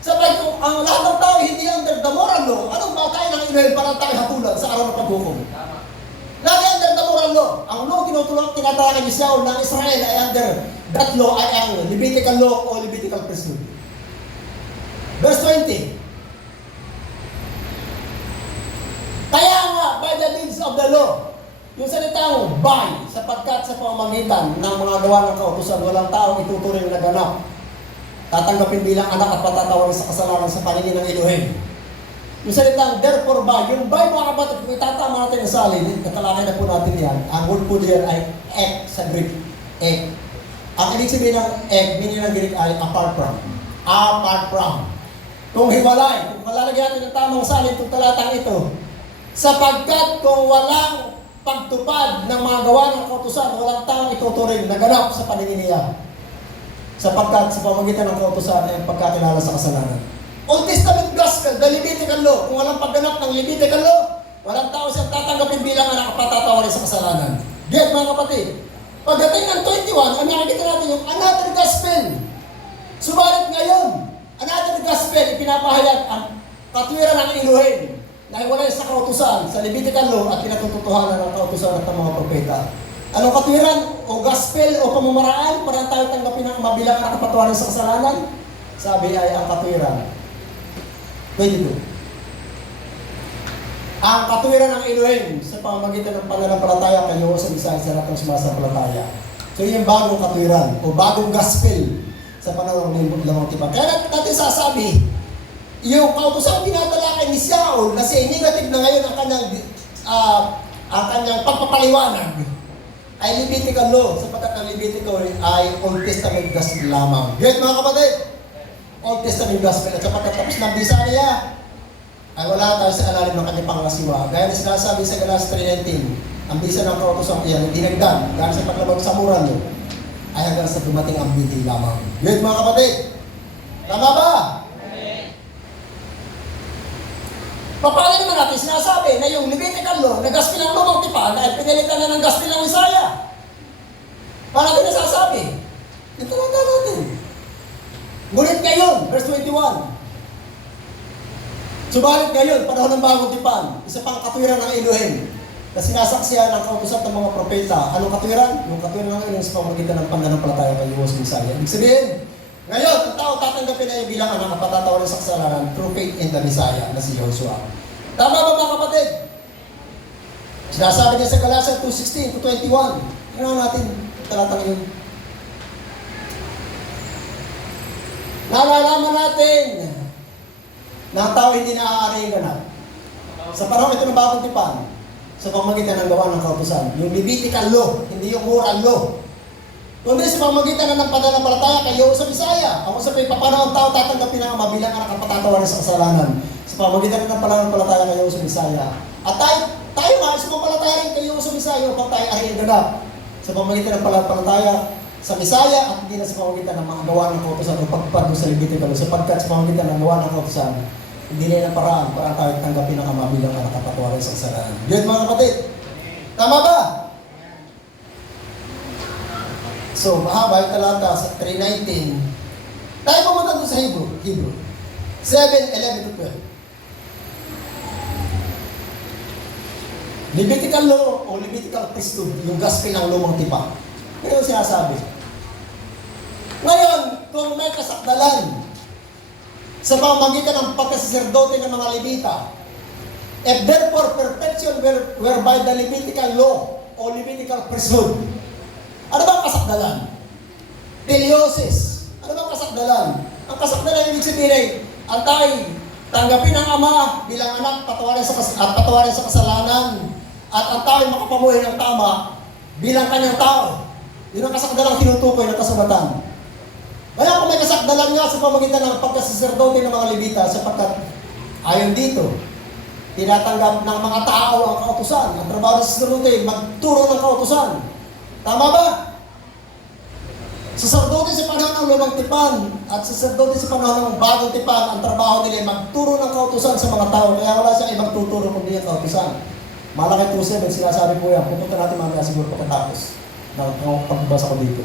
Sabay kung ang lahat ng tao hindi under the moral law, anong batayan ng Israel para tayo hatulan sa araw ng paghukom? Lagi under the moral law. Ang law tinatalakan ni Saul ng Israel ay under that law ay ang Levitical law o Levitical priesthood. Verse 20. Kaya nga, by the means of the law, yung salitang by, sapagkat sa pamamagitan ng mga gawa ng kautusan, walang taong ituturing na ganap, tatanggapin bilang anak at patatawarin sa kasalanan sa paningin ng Elohim. Yung salitang therefore by, yung by mga kapatid, kung itatama natin ang salin, katalakay na po natin yan, ang word po diyan ay ek sa Greek, ek. Ang ibig sabihin ng ek, meaning ng Greek ay apart from. Apart from. Kung hiwalay, kung malalagyan natin ng tamang salin itong talatang ito, sapagkat kung walang pagtupad ng mga gawa ng kautusan, walang taong ituturing na ganap sa paningin niya. Sapagkat sa pamamagitan ng kautusan ay pagkakilala sa kasalanan. Old Testament Gospel, the Levitical law. Kung walang pagganap ng Levitical law, walang tao siyang tatanggapin bilang anak at patatawarin sa kasalanan. Get mga kapatid. Pagdating ng 21, ang nakikita natin yung another gospel. Subalit ngayon, another gospel, ipinapahayag ang katwiran ng Elohim na hiwalay sa kautusan, sa Levitical law at pinatututuhanan ng kautusan at ng mga propeta. Anong katwiran o gospel o pamamaraan para tayo tanggapin ng mabilang anak at patawarin sa kasalanan? Sabi ay ang katwiran. 22. Ang katwiran ng Elohim sa pamamagitan ng pananampalataya kayo sa Bisaya sa lahat ng sumasampalataya. So yung bagong katwiran o bagong gospel sa panahon ng lamang tipan. Kaya natin sasabi, yung kautusan tinatalakay ni Saul kasi negative na ngayon ang kanyang pagpapaliwanag ay Levitical law sapagkat ang Levitical ay Old Testament gospel lamang. Get mga kapatid? Old Testament gospel at sapagkat tapos ng Bisaya ay wala tayo sa alalim ng kanyang pangasiwa. Gaya na sinasabi sa Galas 3:19, ang bisa ng kautosan iyan, dinagdag, dahil sa paglabag sa mura nyo, ay hanggang sa dumating ang bidi lamang. Good mga kapatid? Tama ba? Paano naman natin sinasabi na yung Levitical law na gaspil ng lumang tipan ay pinalitan na ng gaspil ng Isaiah? Paano natin nasasabi? Ito lang natin. Ngunit ngayon, verse 21. Subalit ngayon, panahon ng bagong tipan, isa pang katwiran ng Elohim na sinasaksihan ng kautusan ng mga propeta. Anong katwiran? Yung katwiran ng Elohim sa pamamagitan ng pananampalataya kay Diyos Messiah. Ibig sabihin, ngayon, ang tao tatanggapin na yung bilang anak at patatawarin sa kasalanan through faith in the Messiah na si Joshua. Tama ba mga kapatid? Sinasabi niya sa Galatians 2:16-21. Tingnan natin talatang yun. Nalalaman natin na ang tao hindi naaaring ganap. Sa panahon ito ng bagong tipan, sa pamamagitan ng gawa ng kautusan, yung Levitical law, hindi yung moral law. Kundi sa pamamagitan ng pananampalataya kay Diyos sa Bisaya. Ang usapin, paano ang tao tatanggapin ang ama bilang anak at patatawarin sa kasalanan? Sa pamamagitan ng pananampalataya kay Diyos sa Bisaya. At tayo nga, sumampalataya rin kay Diyos sa Bisaya upang tayo ariin ganap. Sa pamamagitan ng pananampalataya sa Bisaya at hindi na sa pamamagitan ng mga gawa ng kautusan o pagpapad sa Levitical. Sapagkat sa pamamagitan ng gawa ng kautusan, hindi na yung paraan tayo tanggapin ang ama bilang anak at patatawarin sa kasalanan. Yun mga kapatid. Tama ba? So, mahaba yung talata sa 3:19. Tayo pumunta doon sa Hebrew. 7:11-12. Levitical law o Levitical priesthood, yung gospel ng lumang tipa. Ito yung sinasabi. Ngayon, kung may kasakdalan sa pamamagitan ng pagkasiserdote ng mga Levita, if therefore perfection whereby the Levitical law o Levitical priesthood, ano ba ang kasakdalan? Teleosis. Ano ba ang kasakdalan? Ang kasakdalan ibig sabihin, ang tayo tanggapin ang ama bilang anak patawarin sa kasalanan at ang tayo makapamuhay ng tama bilang kanyang tao. Yun ang kasakdalang tinutukoy ng kasulatan. Kaya kung may kasakdalan nga sa pamamagitan ng pagkasiserdote ng mga Levita sapagkat ayon dito, tinatanggap ng mga tao ang kautusan. Ang trabaho ng saserdote, magturo ng kautusan. Tama ba? Saserdote sa panahon ng lumang tipan at saserdote sa panahon ng bagong tipan, ang trabaho nila ay magturo ng kautusan sa mga tao. Kaya wala siyang ibang tuturo kundi ang kautusan. Malaki 2:7, sinasabi po yan. Pupunta natin mamaya siguro pagkatapos ng pagbasa ko dito.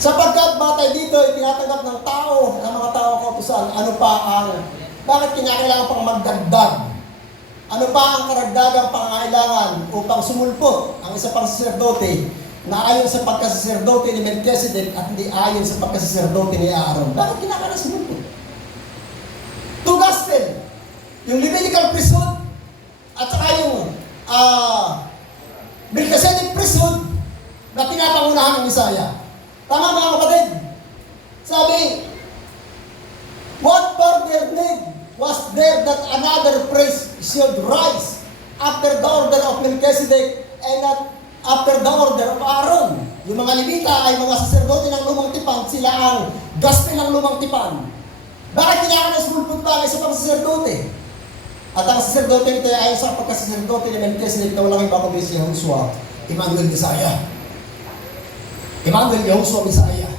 Sapagkat batay dito ay tinatanggap ng tao, ng mga tao kautusan, bakit kinakailangan pang magdagdag? Ano pa ang karagdagang pangangailangan upang sumulpot ang isa pang saserdote na ayon sa pagkasiserdote ni Melchizedek at hindi ayon sa pagkasiserdote ni Aaron? Bakit kinakailangan sumulpot? Two gospel, yung Levitical priesthood at saka yung Melchizedek priesthood na pinapangunahan ng Messiah. Tama mga kapatid? Sabi, what further need was there that another priest should rise after the order of Melchizedek and not after the order of Aaron? Yung mga Levita ay mga saserdote ng lumang tipan, sila ang gospel ng lumang tipan. Bakit kailangan na sumulpot pa ang isa pang saserdote? At ang saserdote nito ay ayon sa pagkasaserdote ni Melchizedek na walang iba kundi si Joshua, Emmanuel Messiah. Emmanuel Joshua Messiah.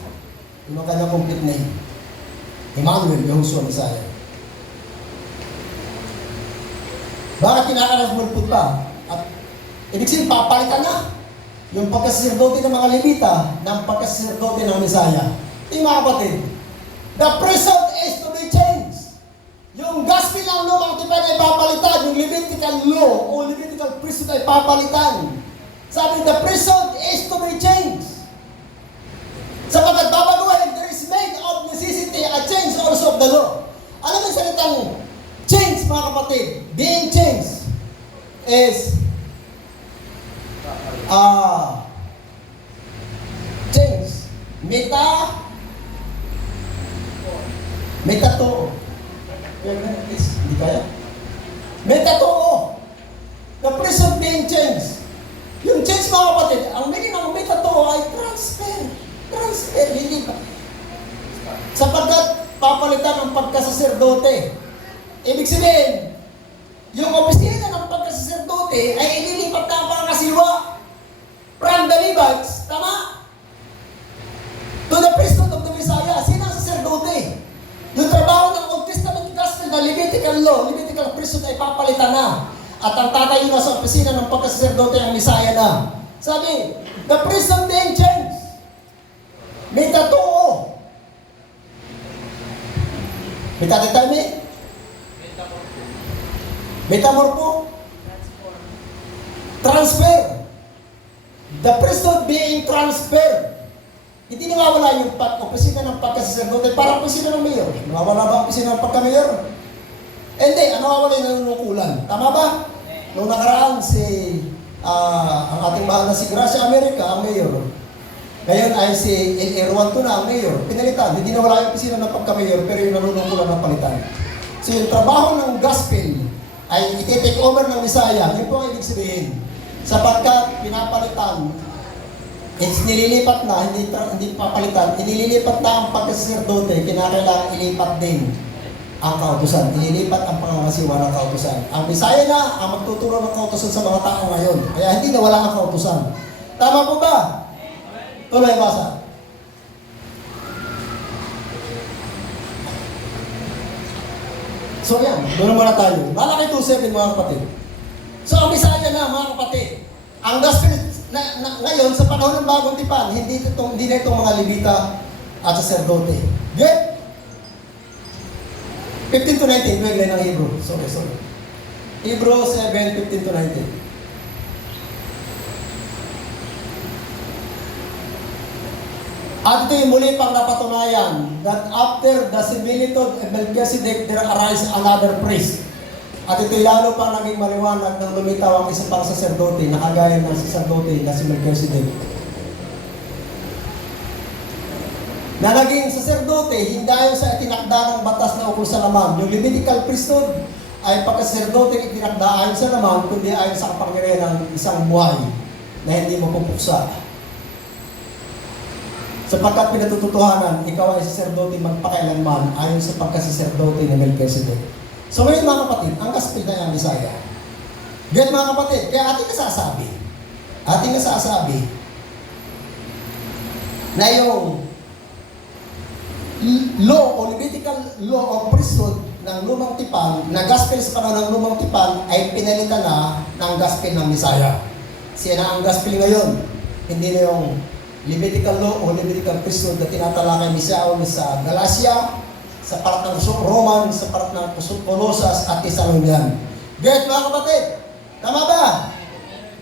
Yung ang kanyang complete name. Emmanuel Joshua Messiah. Bakit kinakailangan sumulpot pa? At ibig sabihin, papalitan na yung pagkasiserdote ng mga Levita ng pagkasiserdote ng Messiah. Mga kapatid, the priesthood is to be changed. Yung gospel ng lumang tipan ay papalitan. Yung Levitical law o Levitical priesthood ay papalitan. Sabi, the priesthood is to be changed. Sapagkat babaguhin, there is made of necessity a change also of the law. Alam mo yung salitang change, mga kapatid? Being changed is change. Metatoo. Hindi kaya? Metatoo. The priesthood being changed. Yung change, mga kapatid, ang meaning ng metatoo ay transfer. Hindi ba? Sapagkat papalitan ang pagkasaserdote Ibig sabihin, yung opisina ng pagkasaserdote ay ililipat na ang pangasiwa from the Levites, tama? To the priesthood of the Messiah. Sino ang saserdote? Yung trabaho ng Old Testament gospel na Levitical law, Levitical priesthood ay papalitan na. At ang tatayo na sa opisina ng pagkasaserdote ang Messiah na. Sabi, the priest of the ancients, metatuo. Metatitami? Metamorpho? Transfer. The priesthood being transferred. Hindi nawawala yung opisina ng pagkasaserdote para opisina ng mayor. Nawawala ba ang opisina ng pagka-mayor? Hindi, nawawala yung nanunungkulan. Tama ba? Noong nakaraan ang ating mahal na si Gracia America, ang mayor. Ngayon ay si El Erwanto na ang mayor. Pinalitan, hindi nawala yung opisina ng pagka-mayor pero yung nanunungkulan ng palitan. So yung trabaho ng gospel ay iti-take over ng Messiah. Yun po ang ibig sabihin. Sapagkat pinapalitan, nililipat na, hindi papalitan, inililipat na ang pagkasaserdote, kinakailangan ilipat din ang kautusan. Inilipat ang pangangasiwa ng kautusan. Ang Messiah na ang magtuturo ng kautusan sa mga tao ngayon. Kaya hindi nawala ang kautusan. Tama po ba? Tuloy basa. So yan, doon muna tayo. Malaki 2:7 mga kapatid. So ang Messiah na mga kapatid. Ang gospel ngayon sa panahon ng bagong tipan, hindi na itong mga Levita at saserdote. Get? 15 to 19, tuwag lang ng Hebrew. Sorry. Hebrew 7, 15 to 19. At ito yung muli pang napatunayan that after the similitude of Melchizedek, there arise another priest. At ito'y lalo pang naging maliwanag nang lumitaw ang isa pang saserdote na kagaya ng saserdote na si Melchizedek. Na naging saserdote, hindi ayon sa itinakda ng batas na ukol sa laman. Yung Levitical priesthood ay pagkasaserdote itinakda ayon sa laman, kundi ayon sa kapangyarihan ng isang buhay na hindi mapupuksa. Sapagkat pinatututuhanan, ikaw ay saserdote magpakailanman ayon sa pagkasaserdote ng Melchizedek. So ngayon mga kapatid, ang gospel na yung Messiah. Ganyan mga kapatid, kaya ating nasasabi na yung law o Levitical law of priesthood ng lumang tipan, na gospel sa panahon ng lumang tipan ay pinalitan na ng gospel ng Messiah. Siya na ang gospel ngayon, hindi na yung Levitical law o Levitical priesthood na tinatalakay ni Saul sa Galacia, sa part ng Roman, sa part ng Colosas at Thessalonian. Get mga kapatid? Tama ba?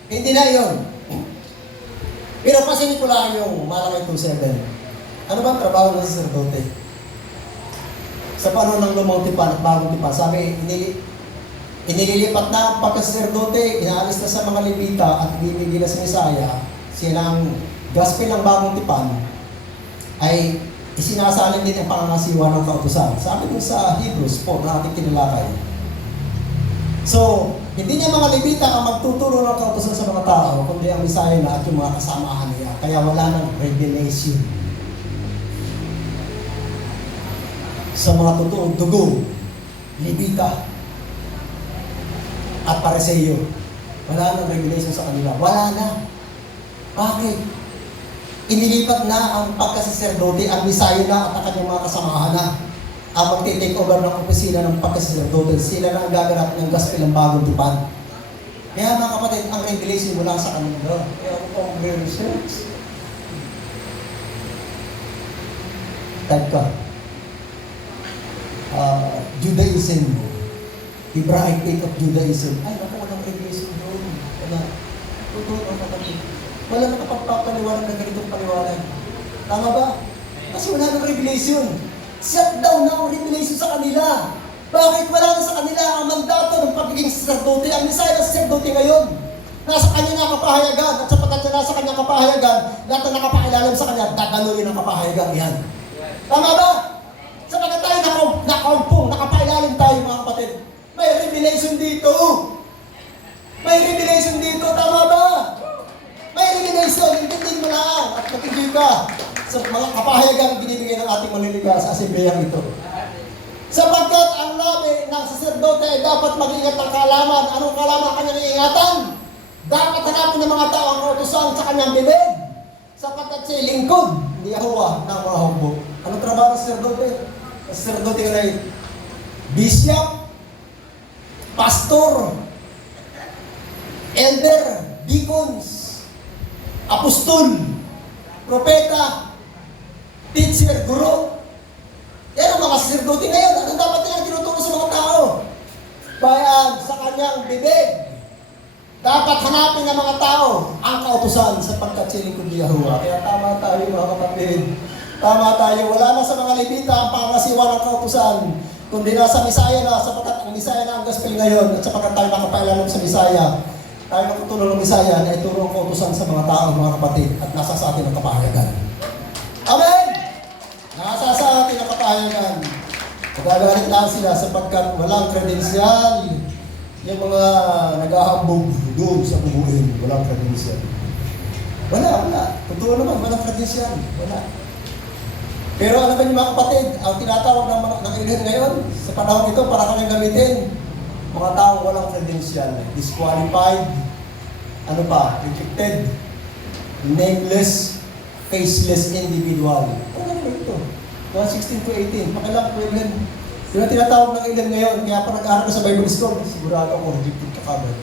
Hindi na yun. Pero pasinin ko lang yung Malakay 2:7. Ano ba ang trabaho ng saserdote? Sa panahon ng lumang tipan at bagong tipan, sabi, inililipat na ang pagkasaserdote, inaalis na sa mga Levita at ibibigay na sa Messiah. Silang gospel ng bagong tipan ay isinasalin din ang pangangasiwa ng kautusan. Sabi ko sa Hebrews 4 na ating tinalakay. So, hindi niya mga Levita ang magtuturo ng kautusan sa mga tao, kundi ang Messiah na at yung mga kasamahan niya. Kaya wala ng revelation sa mga totoong dugo, Levita at Pariseo. Wala ng revelation sa kanila. Wala na. Bakit? Inilipat na ang pagkasaserdote, ang Messiah na at ang kanyang mga kasamahan na ang magtitake over ng opisina ng pagkasaserdote. Sila na ang gaganap ng gospel ng bagong tipan. Kaya mga kapatid, ang revelation mula sa kanila. Kaya ako pong research. Type ka. Judaism. Hebraic take of Judaism. Ay, naku, walang revelation doon. Totoo ang kapatid. Wala nakapagpapaliwanag na ganitong paliwanag. Tama ba? Kasi wala ng revelation. Shut down na ang revelation sa kanila. Bakit wala na sa kanila ang mandato ng pagiging saserdote? Ang Messiah na saserdote ngayon. Nasa kanya na kapahayagan. At sapagkat nasa kanya kapahayagan, lahat na nakapailalim sa kanya, dadaluin ang kapahayagan yan. Tama ba? Sapagkat tayo nakaumpong, nakapailalim tayo mga kapatid. May revelation dito. May revelation dito. Tama ba? May revelation, intindihin mo lang at matigil ka sa mga kapahayagang binibigay ng ating maliligas sa asembleyang ito. Sapagkat ang labi ng saserdote ay dapat mag-ingat ng kaalaman. Anong kaalaman ang kanyang iingatan? Dapat hanapin ng mga tao ang kautusan sa kanyang bibig. Sapagkat siya lingkod ni Yahuwah ng mga hukbo. Anong trabaho ng saserdote? Ang saserdote ay bishop, pastor, elder, deacons, apostol, propeta, teacher, guro. Yan ang mga saserdote ngayon. Anong dapat nilang tinuturo sa mga tao? Bayan sa kanyang bibig. Dapat hanapin ng mga tao ang kautusan sapagkat siya lingkod ni Yahuwah. Kaya tama tayo mga kapatid. Tama tayo. Wala na sa mga Levita ang pangasiwa ng kautusan. Kundi nasa Misaya na, sapagkat ang Misaya na ang gospel ngayon at sapagkat tayo nakapailalim sa Misaya. Tayo matutulong ng Misaya na ituro ang kautusan sa mga tao, mga kapatid, at nasa sa atin ang kapahayagan. Amen! Nasa sa atin ang kapahayagan. Magagalit lang sila sapagkat walang kredensyal. Yung mga nag-ahambog doon sa bubuin, walang kredensyal. Wala. Totoo naman, walang kredensyal. Wala. Pero ano ba yung mga kapatid, ang tinatawag ng ilhin ngayon, sa panahon ito, para kanyang gamitin, mga taong walang kredensyal, disqualified, ano pa, rejected, nameless, faceless individual. Ano naman ito? 1:16 to 18, pakilang po ilhin. Yung tinatawag ng ilan ngayon, kaya pa nag-aaral ka sa Bible School, sigurado ako, rejected ka kagad.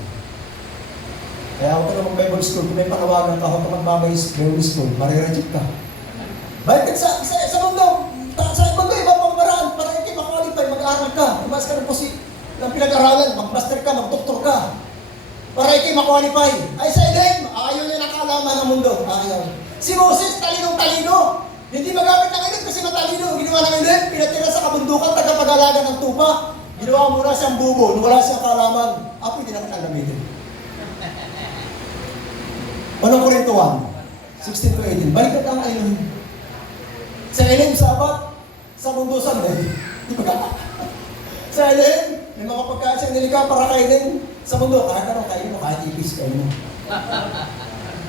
Kaya huwag ka na mag-Bible School, kung may panawagan ka, huwag ka mag-Bible School, marireject ka. Bakit sa mundo, sa mundo, iba pang maraan, para hindi makwalify, mag-aaral ka, umas ka ng pinag-aralan, mag-master ka, mag-doktor ka, para hindi makwalify. Ay sa ilim, ayaw niya nakalaman ng mundo, ayaw. Si Moses, talinong-talino, hindi magamit ng ilim kasi matalino. Ginawa ng ilim, pinatira sa kabundukan, tagapag-alaga ng tupa. Ginawa muna siyang bubo, nung wala siyang kaalaman. Apo, hindi na kitang gamitin. 1 Corinto 1:16 to 18. Balikat ang ilim. Sa ilim, sabat. Sa mundo, sandali. Di ba? Sa ilim, may mga pagkain siyang nilika para kainin. Sa mundo, kahit ano, kainin mo, kahit ipis, kainin mo.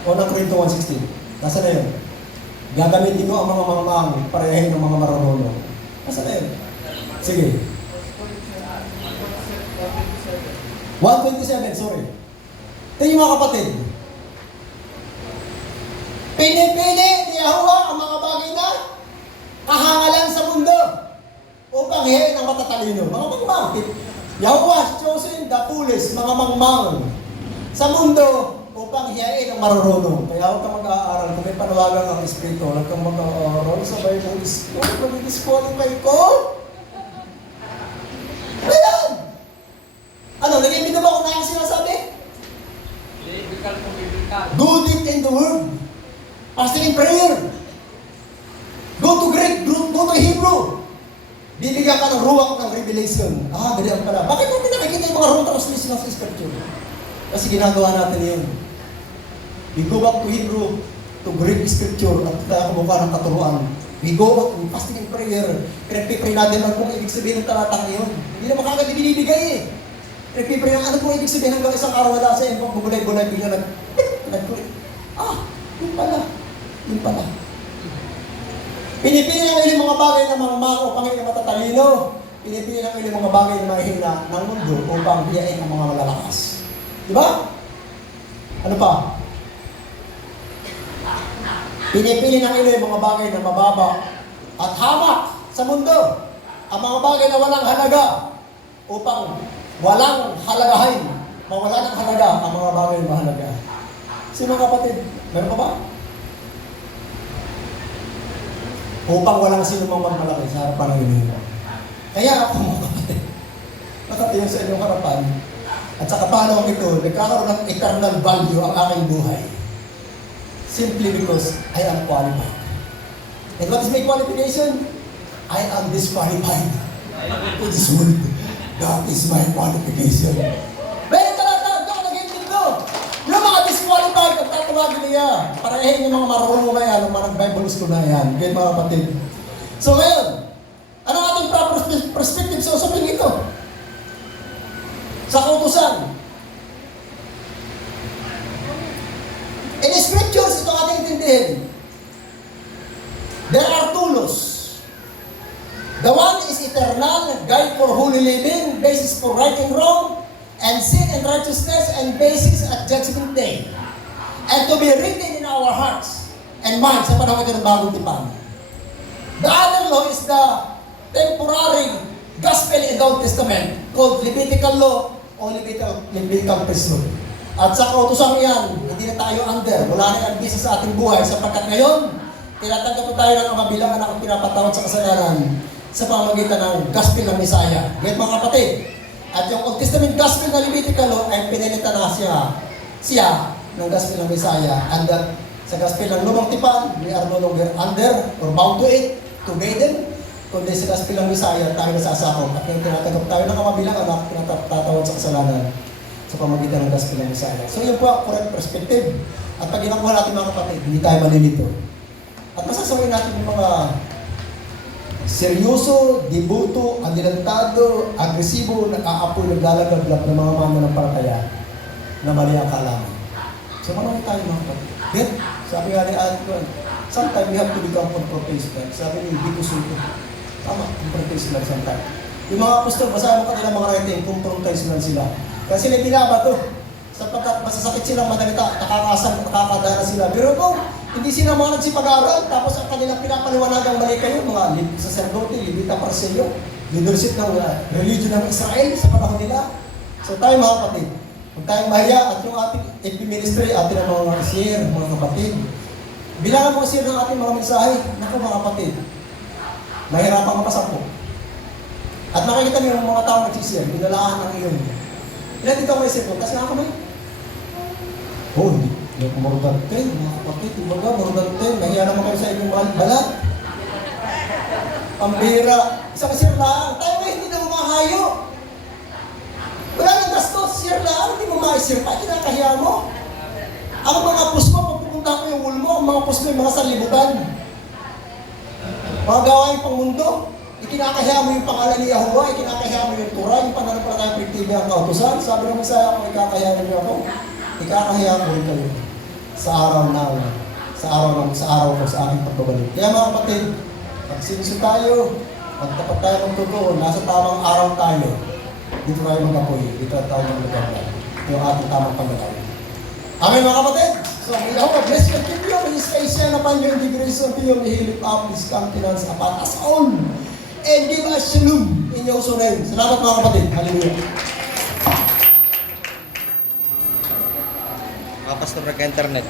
1 Corinto 1:16. Nasa na yun? Gagamitin ko ang mga mamang parehin ng mga marunong. Nasa na yun? Sige. 1:27, sorry. Ito yung mga kapatid. Pinipili ni Yahuwah ang mga bagay na kahangalan sa mundo upang hiyain ang matatalino. Mga mangmang. Yahuwah chosen the foolish, mga mangmang sa mundo upang hiyain ang marunong. Kaya huwag kang mag-aaral. Kung may panawagan ang Espiritu, huwag kang mag-aaral sa Bible School. Mag-disqualify ko. Ayan! Ano, nag-ibig na ba kung nang sinasabi? Biblikal po, biblikal. Do deep in the Word. Fasting in prayer. Go to Greek, go to Hebrew. Bibigyan ka ng ruwak ng revelation. Ganyan pala. Bakit natin nakikita yung mga ruwak translation ng Scripture? Kasi ginagawa natin yun. We go back to Hebrew, to Greek Scripture, at kumukha ng katuruan. We go to fasting and prayer. Pinagpipray natin ang kung ibig sabihin ng talatang yun. Hindi naman kagad ibinibigay eh. Pinagpipray na ano kung ibig sabihin hanggang isang araw wala sa iyong bubulay-bulay, bigla nag-click. Yun pala. Yun pala. Pinipili ng ilang mga bagay na mga upang hindi matatalino. Pinipili ng ilang mga bagay na mahihina ng mundo upang hiyain ang mga malalakas. Diba? Ano pa? Pinipili ng ilang mga bagay na mababa at hamak sa mundo. Ang mga bagay na walang halaga upang walang halagahin. Mawala ng halaga ang mga bagay na mahalaga. Sino kapatid? Meron pa ba? Upang walang sino mang magmalaki sa harapan ng Inigo. Kaya ako mga kapatid, nakatiyo sa inyong harapan, at sa kapanaw ito, nagkakaroon ng eternal value ang aking buhay. Simply because I am qualified. And what is my qualification? I am disqualified to this world. That is my qualification. Meron talata, doon nag-hintid ko. Yung mga disqualified, ang tatawagin niya. Parahin yung mga marunong na yan, yung mga Bible school na yan. Ganyan mga kapatid. So ngayon, ano ang ating proper perspective sa usapin ito? Sa kautusan. In the scriptures, ito ating intindihin. There are two laws. The one is eternal, guide for holy living, basis for right and wrong, and sin and righteousness, and basis at judgment day. And to be written in our hearts and minds sa panahon ito ng bagong tipan. The other law is the temporary gospel in the Old Testament called Levitical law o Levitical priesthood. At sa kautusan yan, hindi na tayo under, wala na ang bisa sa ating buhay sapagkat ngayon, tinatanggap po tayo ng kabilangan ng pinapatawad sa kasalanan sa pamamagitan ng gospel ng Messiah. Ngayon mga kapatid, at yung Old Testament gospel na Levitical law ay pinilita na siya ng gospel ng Messiah. And that sa gospel ng lumang tipan, we are no longer under or bound to it, to obey them, kundi sa gospel ng Messiah, tayo nasasakop. At ngayon tinatanggap tayo ng kabilangan na pinapatawad sa kasalanan sa pamamagitan ng gospel ng Messiah. So yun po ang correct perspective. At pag ginakuha natin mga kapatid, hindi tayo malilito. At masasawin natin yung mga seryoso, debuto, adilantado, agresibo, nag-aapoy, naglalagablab ng mga mananampalataya na mali ang kaalaman. So manawin tayo mga kapatid. Then, sabi nga ni Ate Juan, sometimes we have to become confrontational. Sabi ni Biko Suto, tama, confrontational sometimes. Yung mga apostol, basahin mo kanilang mga writing, confrontational sila. Kasi sila binabato. Sapagkat masasakit silang madalita, nakakadana sila. Pero kung hindi sila mga nagsipag-aaral, tapos ang kanilang pinapaliwanagang mali kayo, mga sacerdote, Levita Parselio, leadership ng religion ng Israel sa panahon nila. So tayo mga kapatid, huwag tayong mahiya at yung ating FP ministry, ating mga share, mga kapatid. Bilangan mo share ng ating mga mensahe, naku mga kapatid, mahirapan mapasampo. At nakikita niyo yung mga tao nagsishare, binalaan ng iyon. Ilan dito ako isip ko, kasi ako may, oh, hindi ako marudante, mga kapatid, ibaga, marudante, nahiya naman kayo sa inyong balat. Pambira, isang share lang, tayo may hindi na umahayo. Wala nang gastos, share lang, hindi mo ma-share pa, kinakahiya mo. Ang mga post mo, pag pupunta ko yung wall mo, ang mga post mo yung mga salibutan. Mga gawain pang mundo, ikinakahiya mo yung pangalan ni Yahuwah, ikinakahiya mo yung Torah, yung pananampalatayang perspektiba ang kautusan. Sabi ng Messiah, kung ikakahiya niyo ako, ikakahiya mo rin kayo sa araw ko sa aking pagbabalik. Kaya mga kapatid, pag sinuso tayo, magtapat tayo ng totoo, nasa tamang araw tayo, dito tayo mag-apoy, dito tayo mag-agapay. Ito yung ating tamang paglalay. Amen mga kapatid! So, may Yahuwah bless you and keep you, may face shine upon you, and the grace of you, may he lift up his countenance upon us all, and give us shalom in Yahuwah's name. Salamat mga kapatid. Hallelujah. Pastor nag-internet.